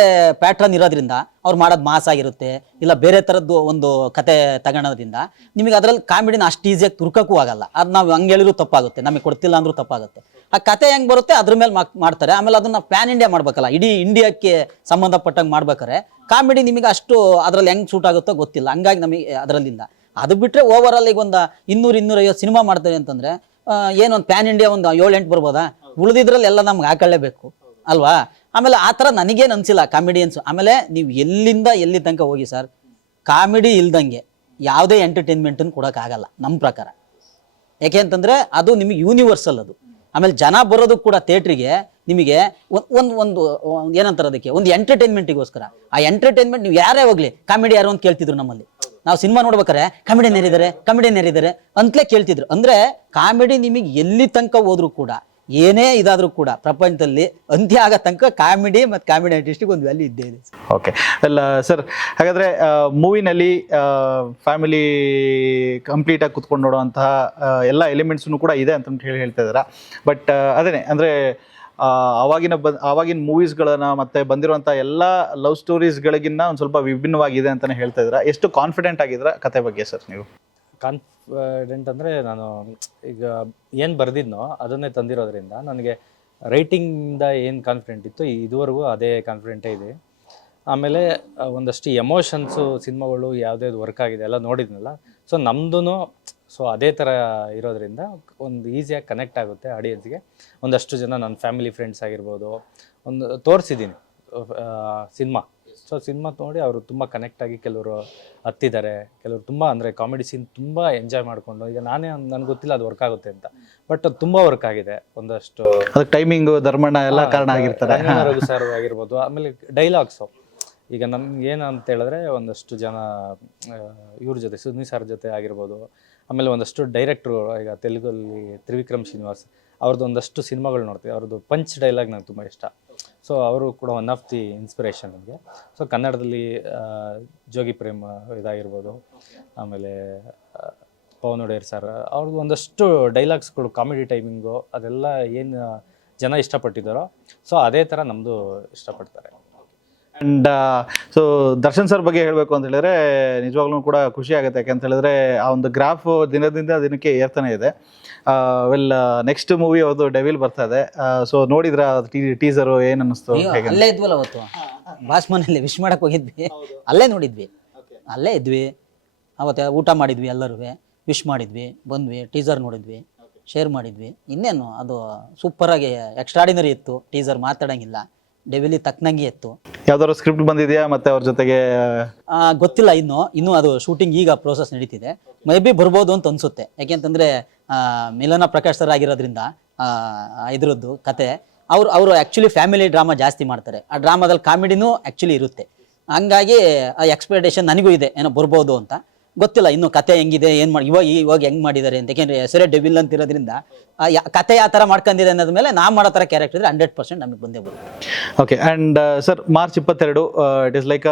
ಪ್ಯಾಟ್ರನ್ ಇರೋದ್ರಿಂದ ಅವ್ರು ಮಾಡೋದು ಮಾಸ್ ಆಗಿರುತ್ತೆ, ಇಲ್ಲ ಬೇರೆ ಥರದ್ದು ಒಂದು ಕತೆ ತಗೊಳೋದ್ರಿಂದ ನಿಮಗೆ ಅದರಲ್ಲಿ ಕಾಮಿಡಿನ ಅಷ್ಟು ಈಸಿಯಾಗಿ ತುರ್ಕಕ್ಕೂ ಆಗಲ್ಲ. ಅದು ನಾವು ಹಂಗೆ ಹೇಳಿದ್ರು ತಪ್ಪಾಗುತ್ತೆ, ನಮಗೆ ಕೊಡ್ತಿಲ್ಲ ಅಂದ್ರೂ ತಪ್ಪಾಗುತ್ತೆ. ಆ ಕತೆ ಹೆಂಗೆ ಬರುತ್ತೆ ಅದ್ರ ಮೇಲೆ ಮಾಡ್ತಾರೆ. ಆಮೇಲೆ ಅದನ್ನು ಪ್ಯಾನ್ ಇಂಡಿಯಾ ಮಾಡ್ಬೇಕಲ್ಲ, ಇಡೀ ಇಂಡಿಯಾಕ್ಕೆ ಸಂಬಂಧಪಟ್ಟಂಗೆ ಮಾಡ್ಬೇಕಾರೆ ಕಾಮಿಡಿ ನಿಮಗೆ ಅಷ್ಟು ಅದರಲ್ಲಿ ಹೆಂಗೆ ಸೂಟ್ ಆಗುತ್ತೋ ಗೊತ್ತಿಲ್ಲ. ಹಂಗಾಗಿ ನಮಗೆ ಅದರಲ್ಲಿಂದ ಅದು ಬಿಟ್ಟರೆ ಓವರ್ ಆಲ್ ಈಗ ಒಂದು 200-250 ಸಿನಿಮಾ ಮಾಡ್ತಾರೆ ಅಂತಂದರೆ ಏನೊಂದು ಪ್ಯಾನ್ ಇಂಡಿಯಾ ಒಂದು 7-8 ಬರ್ಬೋದಾ? ಉಳಿದಿದ್ರಲ್ಲಿ ಎಲ್ಲ ನಮ್ಗೆ ಹಾಕೊಳ್ಳೇಬೇಕು ಅಲ್ವಾ? ಆಮೇಲೆ ಆ ಥರ ನನಗೇನು ಅನಿಸಿಲ್ಲ ಕಾಮಿಡಿಯನ್ಸು. ಆಮೇಲೆ ನೀವು ಎಲ್ಲಿಂದ ಎಲ್ಲಿ ತನಕ ಹೋಗಿ ಸರ್, ಕಾಮಿಡಿ ಇಲ್ದಂಗೆ ಯಾವುದೇ ಎಂಟರ್ಟೈನ್ಮೆಂಟನ್ನು ಕೊಡೋಕ್ಕಾಗಲ್ಲ ನಮ್ಮ ಪ್ರಕಾರ. ಯಾಕೆ ಅಂತಂದರೆ ಅದು ನಿಮಗೆ ಯೂನಿವರ್ಸಲ್ ಅದು. ಆಮೇಲೆ ಜನ ಬರೋದು ಕೂಡ ಥಿಯೇಟ್ರಿಗೆ ನಿಮಗೆ ಒಂದು ಏನಂತಾರೆ ಅದಕ್ಕೆ, ಒಂದು ಎಂಟರ್ಟೈನ್ಮೆಂಟಿಗೋಸ್ಕರ. ಆ ಎಂಟರ್ಟೈನ್ಮೆಂಟ್ ನೀವು ಯಾರೇ ಹೋಗ್ಲಿ ಕಾಮಿಡಿ ಯಾರು ಅಂತ ಕೇಳ್ತಿದ್ರು ನಮ್ಮಲ್ಲಿ. ನಾವು ಸಿನಿಮಾ ನೋಡ್ಬೇಕಾರೆ ಕಾಮಿಡಿಯನ್ ಯಾರಿದ್ದಾರೆ ಅಂತಲೇ ಕೇಳ್ತಿದ್ರು. ಅಂದರೆ ಕಾಮಿಡಿ ನಿಮಗೆ ಎಲ್ಲಿ ತನಕ ಹೋದ್ರೂ ಕೂಡ, ಏನೇ ಇದಾದರೂ ಕೂಡ ಪ್ರಪಂಚದಲ್ಲಿ ಅಂತ್ಯ ಆಗೋ ತನಕ ಕಾಮಿಡಿ ಮತ್ತು ಕಾಮಿಡಿ ಆರ್ಟಿಸ್ಟಿಗೆ ಒಂದು ವ್ಯಾಲ್ಯೂ ಇದ್ದೇ ಇದೆ. ಓಕೆ, ಅಲ್ಲ ಸರ್, ಹಾಗಾದರೆ ಮೂವಿನಲ್ಲಿ ಫ್ಯಾಮಿಲಿ ಕಂಪ್ಲೀಟಾಗಿ ಕುತ್ಕೊಂಡು ನೋಡುವಂತಹ ಎಲ್ಲ ಎಲಿಮೆಂಟ್ಸನ್ನು ಕೂಡ ಇದೆ ಅಂತ ಹೇಳ್ತಾ ಇದ್ದೀರಾ. ಬಟ್ ಅದೇ ಅಂದರೆ ಆವಾಗಿನ ಮೂವೀಸ್ಗಳನ್ನ ಮತ್ತು ಬಂದಿರುವಂಥ ಎಲ್ಲ ಲವ್ ಸ್ಟೋರೀಸ್ಗಳಿಗಿನ್ನ ಒಂದು ಸ್ವಲ್ಪ ವಿಭಿನ್ನವಾಗಿದೆ ಅಂತಲೇ ಹೇಳ್ತಾ ಇದ್ದೀರಾ. ಎಷ್ಟು ಕಾನ್ಫಿಡೆಂಟ್ ಆಗಿದ್ದೀರಾ ಕತೆ ಬಗ್ಗೆ ಸರ್ ನೀವು? ಕಾನ್ಫಿಡೆಂಟ್ ಅಂದರೆ ನಾನು ಈಗ ಏನು ಬರೆದಿದ್ನೋ ಅದನ್ನೇ ತಂದಿರೋದ್ರಿಂದ ನನಗೆ ರೈಟಿಂಗಿಂದ ಏನು ಕಾನ್ಫಿಡೆಂಟ್ ಇತ್ತು ಇದುವರೆಗೂ ಅದೇ ಕಾನ್ಫಿಡೆಂಟೇ ಇದೆ. ಆಮೇಲೆ ಒಂದಷ್ಟು ಎಮೋಷನ್ಸು ಸಿನಿಮಾಗಳು ಯಾವುದ್ಯಾವ್ದು ವರ್ಕ್ ಆಗಿದೆ ಎಲ್ಲ ನೋಡಿದ್ನಲ್ಲ. ಸೊ ನಮ್ಮದು ಸೊ ಅದೇ ಥರ ಇರೋದ್ರಿಂದ ಒಂದು ಈಸಿಯಾಗಿ ಕನೆಕ್ಟ್ ಆಗುತ್ತೆ ಆಡಿಯನ್ಸ್ಗೆ. ಒಂದಷ್ಟು ಜನ ನನ್ನ ಫ್ಯಾಮಿಲಿ ಫ್ರೆಂಡ್ಸ್ ಆಗಿರ್ಬೋದು ಒಂದು ತೋರಿಸಿದ್ದೀನಿ ಸಿನಿಮಾ. ಸೊ ಸಿನಿಮಾ ನೋಡಿ ಅವರು ತುಂಬ ಕನೆಕ್ಟ್ ಆಗಿ ಕೆಲವರು ಹತ್ತಿದ್ದಾರೆ, ಕೆಲವರು ತುಂಬ ಅಂದರೆ ಕಾಮಿಡಿ ಸೀನ್ ತುಂಬ ಎಂಜಾಯ್ ಮಾಡಿಕೊಂಡು. ಈಗ ನನಗೆ ಗೊತ್ತಿಲ್ಲ ಅದು ವರ್ಕ್ ಆಗುತ್ತೆ ಅಂತ, ಬಟ್ ಅದು ತುಂಬ ವರ್ಕ್ ಆಗಿದೆ. ಒಂದಷ್ಟು ಟೈಮಿಂಗು ಧರ್ಮಣ್ಣ ಎಲ್ಲ ಕಾರಣ ಆಗಿರ್ತಾರೆ, ರಘು ಸರ್ ಆಗಿರ್ಬೋದು. ಆಮೇಲೆ ಡೈಲಾಗ್ಸು ಈಗ ನಮ್ಗೆ ಏನು ಅಂತ ಹೇಳಿದ್ರೆ ಒಂದಷ್ಟು ಜನ ಇವ್ರ ಜೊತೆ ಸುನಿ ಸರ್ ಜೊತೆ ಆಗಿರ್ಬೋದು. ಆಮೇಲೆ ಒಂದಷ್ಟು ಡೈರೆಕ್ಟ್ರು ಈಗ ತೆಲುಗಲ್ಲಿ ತ್ರಿವಿಕ್ರಮ್ ಶ್ರೀನಿವಾಸ್ ಅವ್ರದ್ದು ಒಂದಷ್ಟು ಸಿನಿಮಾಗಳು ನೋಡ್ತೀವಿ. ಅವ್ರದ್ದು ಪಂಚ್ ಡೈಲಾಗ್ ನಂಗೆ ತುಂಬ ಇಷ್ಟ. ಸೊ ಅವರು ಕೂಡ ಒನ್ ಆಫ್ ದಿ ಇನ್ಸ್ಪಿರೇಷನ್ ನನಗೆ. ಸೊ ಕನ್ನಡದಲ್ಲಿ ಜೋಗಿ ಪ್ರೇಮ ಇದಾಗಿರ್ಬೋದು, ಆಮೇಲೆ ಪವನ್ ಒಡೆಯರ್ ಸರ್ ಅವ್ರದ್ದು ಒಂದಷ್ಟು ಡೈಲಾಗ್ಸ್ಗಳು ಕಾಮಿಡಿ ಟೈಮಿಂಗು ಅದೆಲ್ಲ ಏನು ಜನ ಇಷ್ಟಪಟ್ಟಿದ್ದಾರೋ ಸೊ ಅದೇ ಥರ ನಮ್ಮದು ಇಷ್ಟಪಡ್ತಾರೆ. ಆ್ಯಂಡ್ ಸೊ ದರ್ಶನ್ ಸರ್ ಬಗ್ಗೆ ಹೇಳಬೇಕು ಅಂತ ಹೇಳಿದ್ರೆ ನಿಜವಾಗ್ಲೂ ಕೂಡ ಖುಷಿ ಆಗುತ್ತೆ. ಯಾಕೆಂತ ಹೇಳಿದ್ರೆ ಆ ಒಂದು ಗ್ರಾಫ್ ದಿನದಿಂದ ದಿನಕ್ಕೆ ಏರ್ತಾನೆ ಇದೆ. ನೆಕ್ಸ್ಟ್ ಮೂವಿ ಅವ್ರದ್ದು ಡೆವಿಲ್ ಬರ್ತಾ ಇದೆ. ಸೊ ನೋಡಿದ್ರ ಟೀಸರು ಏನು ಅನ್ನಿಸ್ತು? ಅಲ್ಲೇ ಇದ್ವಲ್ಲ ಅವತ್ತು ಬಾಸ್ ಮನೇಲಿ ವಿಶ್ ಮಾಡಕ್ಕೆ ಹೋಗಿದ್ವಿ, ಅಲ್ಲೇ ನೋಡಿದ್ವಿ, ಅಲ್ಲೇ ಇದ್ವಿ. ಅವತ್ತು ಊಟ ಮಾಡಿದ್ವಿ, ಎಲ್ಲರೂ ವಿಶ್ ಮಾಡಿದ್ವಿ, ಬಂದ್ವಿ, ಟೀಸರ್ ನೋಡಿದ್ವಿ, ಶೇರ್ ಮಾಡಿದ್ವಿ. ಇನ್ನೇನು ಅದು ಸೂಪರಾಗಿ ಎಕ್ಸ್ಟ್ರಾಡಿನರಿ ಇತ್ತು. ಟೀಸರ್ ಮಾತಾಡೋಂಗಿಲ್ಲ, ಡೆವಿಲಿ ತಕ್ಕನಂಗೆ ಇತ್ತು. ಯಾವ್ದಾದ್ರು ಸ್ಕ್ರಿಪ್ಟ್ ಬಂದಿದೆಯಾ ಮತ್ತೆ ಅವ್ರ ಜೊತೆಗೆ? ಗೊತ್ತಿಲ್ಲ, ಇನ್ನೂ ಅದು ಶೂಟಿಂಗ್ ಈಗ ಪ್ರೋಸೆಸ್ ನಡೀತಿದೆ. ಮೇ ಬಿ ಬರ್ಬೋದು ಅಂತ ಅನ್ಸುತ್ತೆ. ಯಾಕೆಂತಂದ್ರೆ ಮಿಲನ ಪ್ರಕಾಶ್ ಸರ್ ಆಗಿರೋದ್ರಿಂದ ಇದ್ರದ್ದು ಕತೆ ಅವರು ಆ್ಯಕ್ಚುಲಿ ಫ್ಯಾಮಿಲಿ ಡ್ರಾಮಾ ಜಾಸ್ತಿ ಮಾಡ್ತಾರೆ. ಆ ಡ್ರಾಮಾದಲ್ಲಿ ಕಾಮಿಡಿನೂ ಆ್ಯಕ್ಚುಲಿ ಇರುತ್ತೆ. ಹಂಗಾಗಿ ಆ ಎಕ್ಸ್ಪೆಕ್ಟೇಷನ್ ನನಗೂ ಇದೆ, ಏನೋ ಬರ್ಬೋದು ಅಂತ. ಗೊತ್ತಿಲ್ಲ ಇನ್ನು ಕತೆ ಹೆಂಗಿದೆ ಏನ್ ಮಾಡಿ ಇವಾಗ ಹೆಂಗ್ ಮಾಡಿದ್ದಾರೆ ಅಂತ. ಯಾಕೆಂದ್ರೆ ಹೆಸರೇ ಡೆವಿಲ್ ಅಂತ ಇರೋದ್ರಿಂದ ಕತೆ ಯಾವ ತರ ಮಾಡ್ಕೊಂಡಿದೆ ಅನ್ನೋದ್ ಮೇಲೆ ನಾ ಮಾಡೋ ತರ ಕ್ಯಾರೆಕ್ಟರ್ ಇದ್ರೆ 100% ನಮಗೆ ಬಂದೇ ಬರುತ್ತೆ. Okay. And sir, March 22 it is like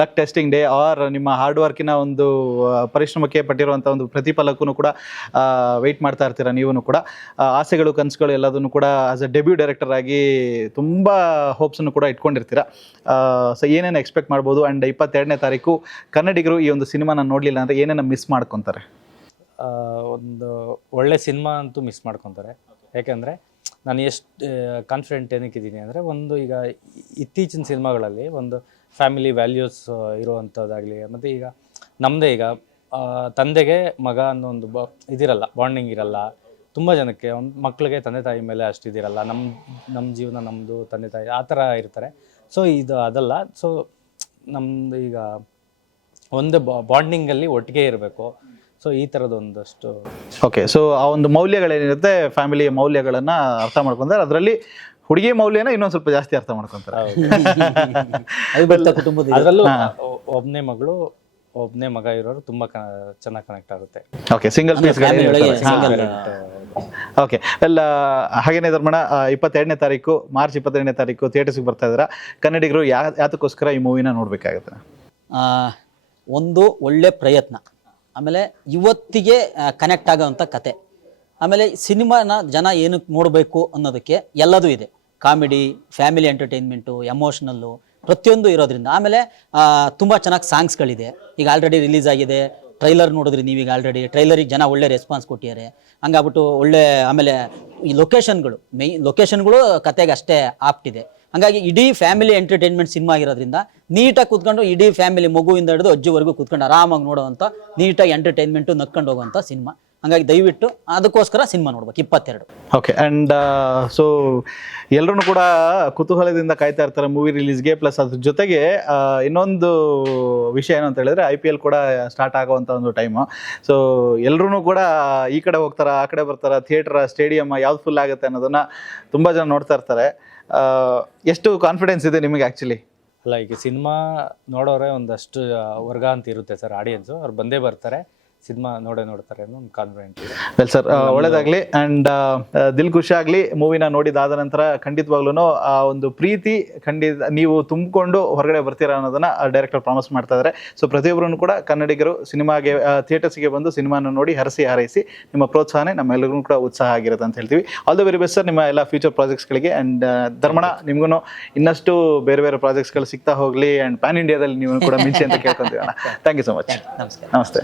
luck testing day or ನಿಮ್ಮ ಹಾರ್ಡ್ ವರ್ಕಿನ ಒಂದು ಪರಿಶ್ರಮಕ್ಕೆ ಪಟ್ಟಿರುವಂಥ ಒಂದು ಪ್ರತಿಫಲಕ್ಕೂ ಕೂಡ ವೆಯ್ಟ್ ಮಾಡ್ತಾ ಇರ್ತೀರಾ ನೀವು ಕೂಡ. ಆಸೆಗಳು ಕನಸುಗಳು ಎಲ್ಲದನ್ನು ಕೂಡ ಆಸ್ ಅ ಡೆಬ್ಯೂ ಡೈರೆಕ್ಟರ್ ಆಗಿ ತುಂಬ ಹೋಪ್ಸನ್ನು ಕೂಡ ಇಟ್ಕೊಂಡಿರ್ತೀರಾ. ಸೊ ಏನೇನು ಎಕ್ಸ್ಪೆಕ್ಟ್ ಮಾಡ್ಬೋದು? ಆ್ಯಂಡ್ 22ನೇ ತಾರೀಕು ಕನ್ನಡಿಗರು ಈ ಒಂದು ಸಿನಿಮಾನ ನೋಡಲಿಲ್ಲ ಅಂದರೆ ಏನೇನು ಮಿಸ್ ಮಾಡ್ಕೊತಾರೆ? ಒಂದು ಒಳ್ಳೆ ಸಿನಿಮಾ ಅಂತೂ ಮಿಸ್ ಮಾಡ್ಕೊತಾರೆ. ಯಾಕೆಂದರೆ ನಾನು ಎಷ್ಟು ಕಾನ್ಫಿಡೆಂಟ್ ಏನಕ್ಕಿದ್ದೀನಿ ಅಂದರೆ, ಒಂದು ಈಗ ಇತ್ತೀಚಿನ ಸಿನಿಮಾಗಳಲ್ಲಿ ಒಂದು ಫ್ಯಾಮಿಲಿ ವ್ಯಾಲ್ಯೂಸ್ ಇರುವಂಥದ್ದಾಗಲಿ, ಮತ್ತು ಈಗ ನಮ್ಮದೇ ಈಗ ತಂದೆಗೆ ಮಗ ಅನ್ನೋ ಒಂದು ಇದಿರಲ್ಲ, ಬಾಂಡಿಂಗ್ ಇರಲ್ಲ. ತುಂಬ ಜನಕ್ಕೆ ಒಂದು ಮಕ್ಕಳಿಗೆ ತಂದೆ ತಾಯಿ ಮೇಲೆ ಅಷ್ಟಿದಿರಲ್ಲ. ನಮ್ಮ ಜೀವನ ನಮ್ಮದು, ತಂದೆ ತಾಯಿ ಆ ಥರ ಇರ್ತಾರೆ. ಸೊ ಇದು ಅದಲ್ಲ. ಸೊ ನಮ್ಮದು ಈಗ ಒಂದು ಬಾಂಡಿಂಗಲ್ಲಿ ಒಟ್ಟಿಗೆ ಇರಬೇಕು. ಸೊ ಈ ಥರದ್ದು ಒಂದಷ್ಟು. ಓಕೆ. ಸೊ ಆ ಒಂದು ಮೌಲ್ಯಗಳೇನಿರುತ್ತೆ, ಫ್ಯಾಮಿಲಿಯ ಮೌಲ್ಯಗಳನ್ನು ಅರ್ಥ ಮಾಡ್ಕೊಂತಾರೆ. ಅದರಲ್ಲಿ ಹುಡುಗಿ ಮೌಲ್ಯನ ಇನ್ನೊಂದು ಸ್ವಲ್ಪ ಜಾಸ್ತಿ ಅರ್ಥ ಮಾಡ್ಕೊತಾರೆ. ಕುಟುಂಬದ ಅದರಲ್ಲೂ ಒಬ್ಬನೇ ಮಗ ಇರೋರು ತುಂಬ ಚೆನ್ನಾಗಿ ಕನೆಕ್ಟ್ ಆಗುತ್ತೆ. ಓಕೆ. Single piece. ಓಕೆ. ಎಲ್ಲ ಹಾಗೇನೇ ಧರ್ಮಣ, 22ನೇ ತಾರೀಕು ಮಾರ್ಚ್ 22ನೇ ತಾರೀಕು ಥಿಯೇಟರ್ಸ್ಗೆ ಬರ್ತಾ ಇದ್ದೀರಾ. ಕನ್ನಡಿಗರು ಯಾತಕ್ಕೋಸ್ಕರ ಈ ಮೂವಿನ ನೋಡಬೇಕಾಗುತ್ತೆ? ಒಂದು ಒಳ್ಳೆ ಪ್ರಯತ್ನ, ಆಮೇಲೆ ಇವತ್ತಿಗೆ ಕನೆಕ್ಟ್ ಆಗೋವಂಥ ಕತೆ, ಆಮೇಲೆ ಸಿನಿಮಾನ ಜನ ಏನಕ್ಕೆ ನೋಡಬೇಕು ಅನ್ನೋದಕ್ಕೆ ಎಲ್ಲದೂ ಇದೆ. ಕಾಮಿಡಿ, ಫ್ಯಾಮಿಲಿ ಎಂಟರ್ಟೈನ್ಮೆಂಟು, ಎಮೋಷ್ನಲ್ಲು ಪ್ರತಿಯೊಂದು ಇರೋದ್ರಿಂದ. ಆಮೇಲೆ ತುಂಬ ಚೆನ್ನಾಗಿ ಸಾಂಗ್ಸ್ಗಳಿದೆ. ಈಗ ಆಲ್ರೆಡಿ ರಿಲೀಸ್ ಆಗಿದೆ. ಟ್ರೈಲರ್ ನೋಡಿದ್ರಿ ನೀವೀಗ ಆಲ್ರೆಡಿ. ಟ್ರೈಲರಿಗೆ ಜನ ಒಳ್ಳೆ ರೆಸ್ಪಾನ್ಸ್ ಕೊಟ್ಟಿದ್ದಾರೆ. ಹಂಗಾಗ್ಬಿಟ್ಟು ಒಳ್ಳೆ, ಆಮೇಲೆ ಈ ಲೊಕೇಶನ್ಗಳು ಕತೆಗೆ ಅಷ್ಟೇ ಆಪ್ಟಿದೆ. ಹಾಗಾಗಿ ಇಡೀ ಫ್ಯಾಮಿಲಿ ಎಂಟರ್ಟೈನ್ಮೆಂಟ್ ಸಿನಿಮಾ ಆಗಿರೋದ್ರಿಂದ ನೀಟಾಗಿ ಕೂತ್ಕೊಂಡು ಇಡೀ ಫ್ಯಾಮಿಲಿ ಮಗುವಿಂದ ಹಿಡಿದು ಅಜ್ಜಿವರೆಗೂ ಕೂತ್ಕೊಂಡು ಆರಾಮಾಗಿ ನೋಡೋವಂಥ, ನೀಟಾಗಿ ಎಂಟರ್ಟೈನ್ಮೆಂಟು ನಕ್ಕೊಂಡು ಹೋಗುವಂಥ ಸಿನಿಮಾ. ಹಾಗಾಗಿ ದಯವಿಟ್ಟು ಅದಕ್ಕೋಸ್ಕರ ಸಿನಿಮಾ ನೋಡ್ಬೇಕು 22. ಓಕೆ. ಆ್ಯಂಡ್ ಸೊ ಎಲ್ಲರೂ ಕೂಡ ಕುತೂಹಲದಿಂದ ಕಾಯ್ತಾ ಇರ್ತಾರೆ ಮೂವಿ ರಿಲೀಸ್ಗೆ. ಪ್ಲಸ್ ಅದ್ರ ಜೊತೆಗೆ ಇನ್ನೊಂದು ವಿಷಯ ಏನು ಅಂತ ಹೇಳಿದ್ರೆ, IPL ಕೂಡ ಸ್ಟಾರ್ಟ್ ಆಗೋವಂಥ ಒಂದು ಟೈಮು. ಸೊ ಎಲ್ಲರೂ ಕೂಡ ಈ ಕಡೆ ಹೋಗ್ತಾರೆ, ಆ ಕಡೆ ಬರ್ತಾರೆ. ಥಿಯೇಟರ್, ಸ್ಟೇಡಿಯಮ್ ಯಾವ್ದು ಫುಲ್ ಆಗುತ್ತೆ ಅನ್ನೋದನ್ನು ತುಂಬ ಜನ ನೋಡ್ತಾ ಇರ್ತಾರೆ. ಎಷ್ಟು ಕಾನ್ಫಿಡೆನ್ಸ್ ಇದೆ ನಿಮಗೆ ಆ್ಯಕ್ಚುಲಿ? ಅಲ್ಲ, ಈಗ ಸಿನಿಮಾ ನೋಡೋರೆ ಒಂದಷ್ಟು ವರ್ಗ ಅಂತ ಇರುತ್ತೆ ಸರ್, ಆಡಿಯನ್ಸು. ಅವ್ರು ಬಂದೇ ಬರ್ತಾರೆ, ಸಿನಿಮಾ ನೋಡ್ತಾರೆ ಅನ್ನೋ ಒಂದು ಕಾನ್ಫಿಡೆಂಟ್ ಇದೆ. ವೆಲ್ ಸರ್, ಒಳ್ಳೇದಾಗಲಿ. ಆ್ಯಂಡ್ ದಿಲ್ ಖುಷಿ ಆಗಲಿ. ಮೂವಿನ ನೋಡಿದಾದ ನಂತರ ಖಂಡಿತವಾಗ್ಲೂ ಆ ಒಂದು ಪ್ರೀತಿ ನೀವು ತುಂಬಿಕೊಂಡು ಹೊರಗಡೆ ಬರ್ತೀರಾ ಅನ್ನೋದನ್ನ ಡೈರೆಕ್ಟರ್ ಪ್ರಾಮಿಸ್ ಮಾಡ್ತಾ ಇದ್ದಾರೆ. ಸೊ ಪ್ರತಿಯೊಬ್ಬರೂ ಕೂಡ ಕನ್ನಡಿಗರು ಸಿನಿಮಾಗೆ, ಥಿಯೇಟರ್ಸ್ಗೆ ಬಂದು ಸಿನಿಮಾನ ನೋಡಿ ಹಾರೈಸಿ ನಿಮ್ಮ ಪ್ರೋತ್ಸಾಹನೆ ನಮ್ಮೆಲ್ಲರಿಗೂ ಕೂಡ ಉತ್ಸಾಹ ಆಗಿರುತ್ತೆ ಅಂತ ಹೇಳ್ತೀವಿ. All the very best sir ನಿಮ್ಮ ಎಲ್ಲ ಫ್ಯೂಚರ್ ಪ್ರಾಜೆಕ್ಟ್ಸ್ಗಳಿಗೆ. ಆ್ಯಂಡ್ ಧರ್ಮಣ, ನಿಮಗೂ ಇನ್ನಷ್ಟು ಬೇರೆ ಬೇರೆ ಪ್ರಾಜೆಕ್ಟ್ಸ್ಗಳು ಸಿಗ್ತಾ ಹೋಗಲಿ. ಆ್ಯಂಡ್ ಪ್ಯಾನ್ ಇಂಡಿಯಾದಲ್ಲಿ ನೀವು ಕೂಡ ಮಿಂಚಿ ಅಂತ ಕೇಳ್ಕೊಂತೀವಿ. Thank you so much. ನಮಸ್ಕಾರ. ನಮಸ್ತೆ.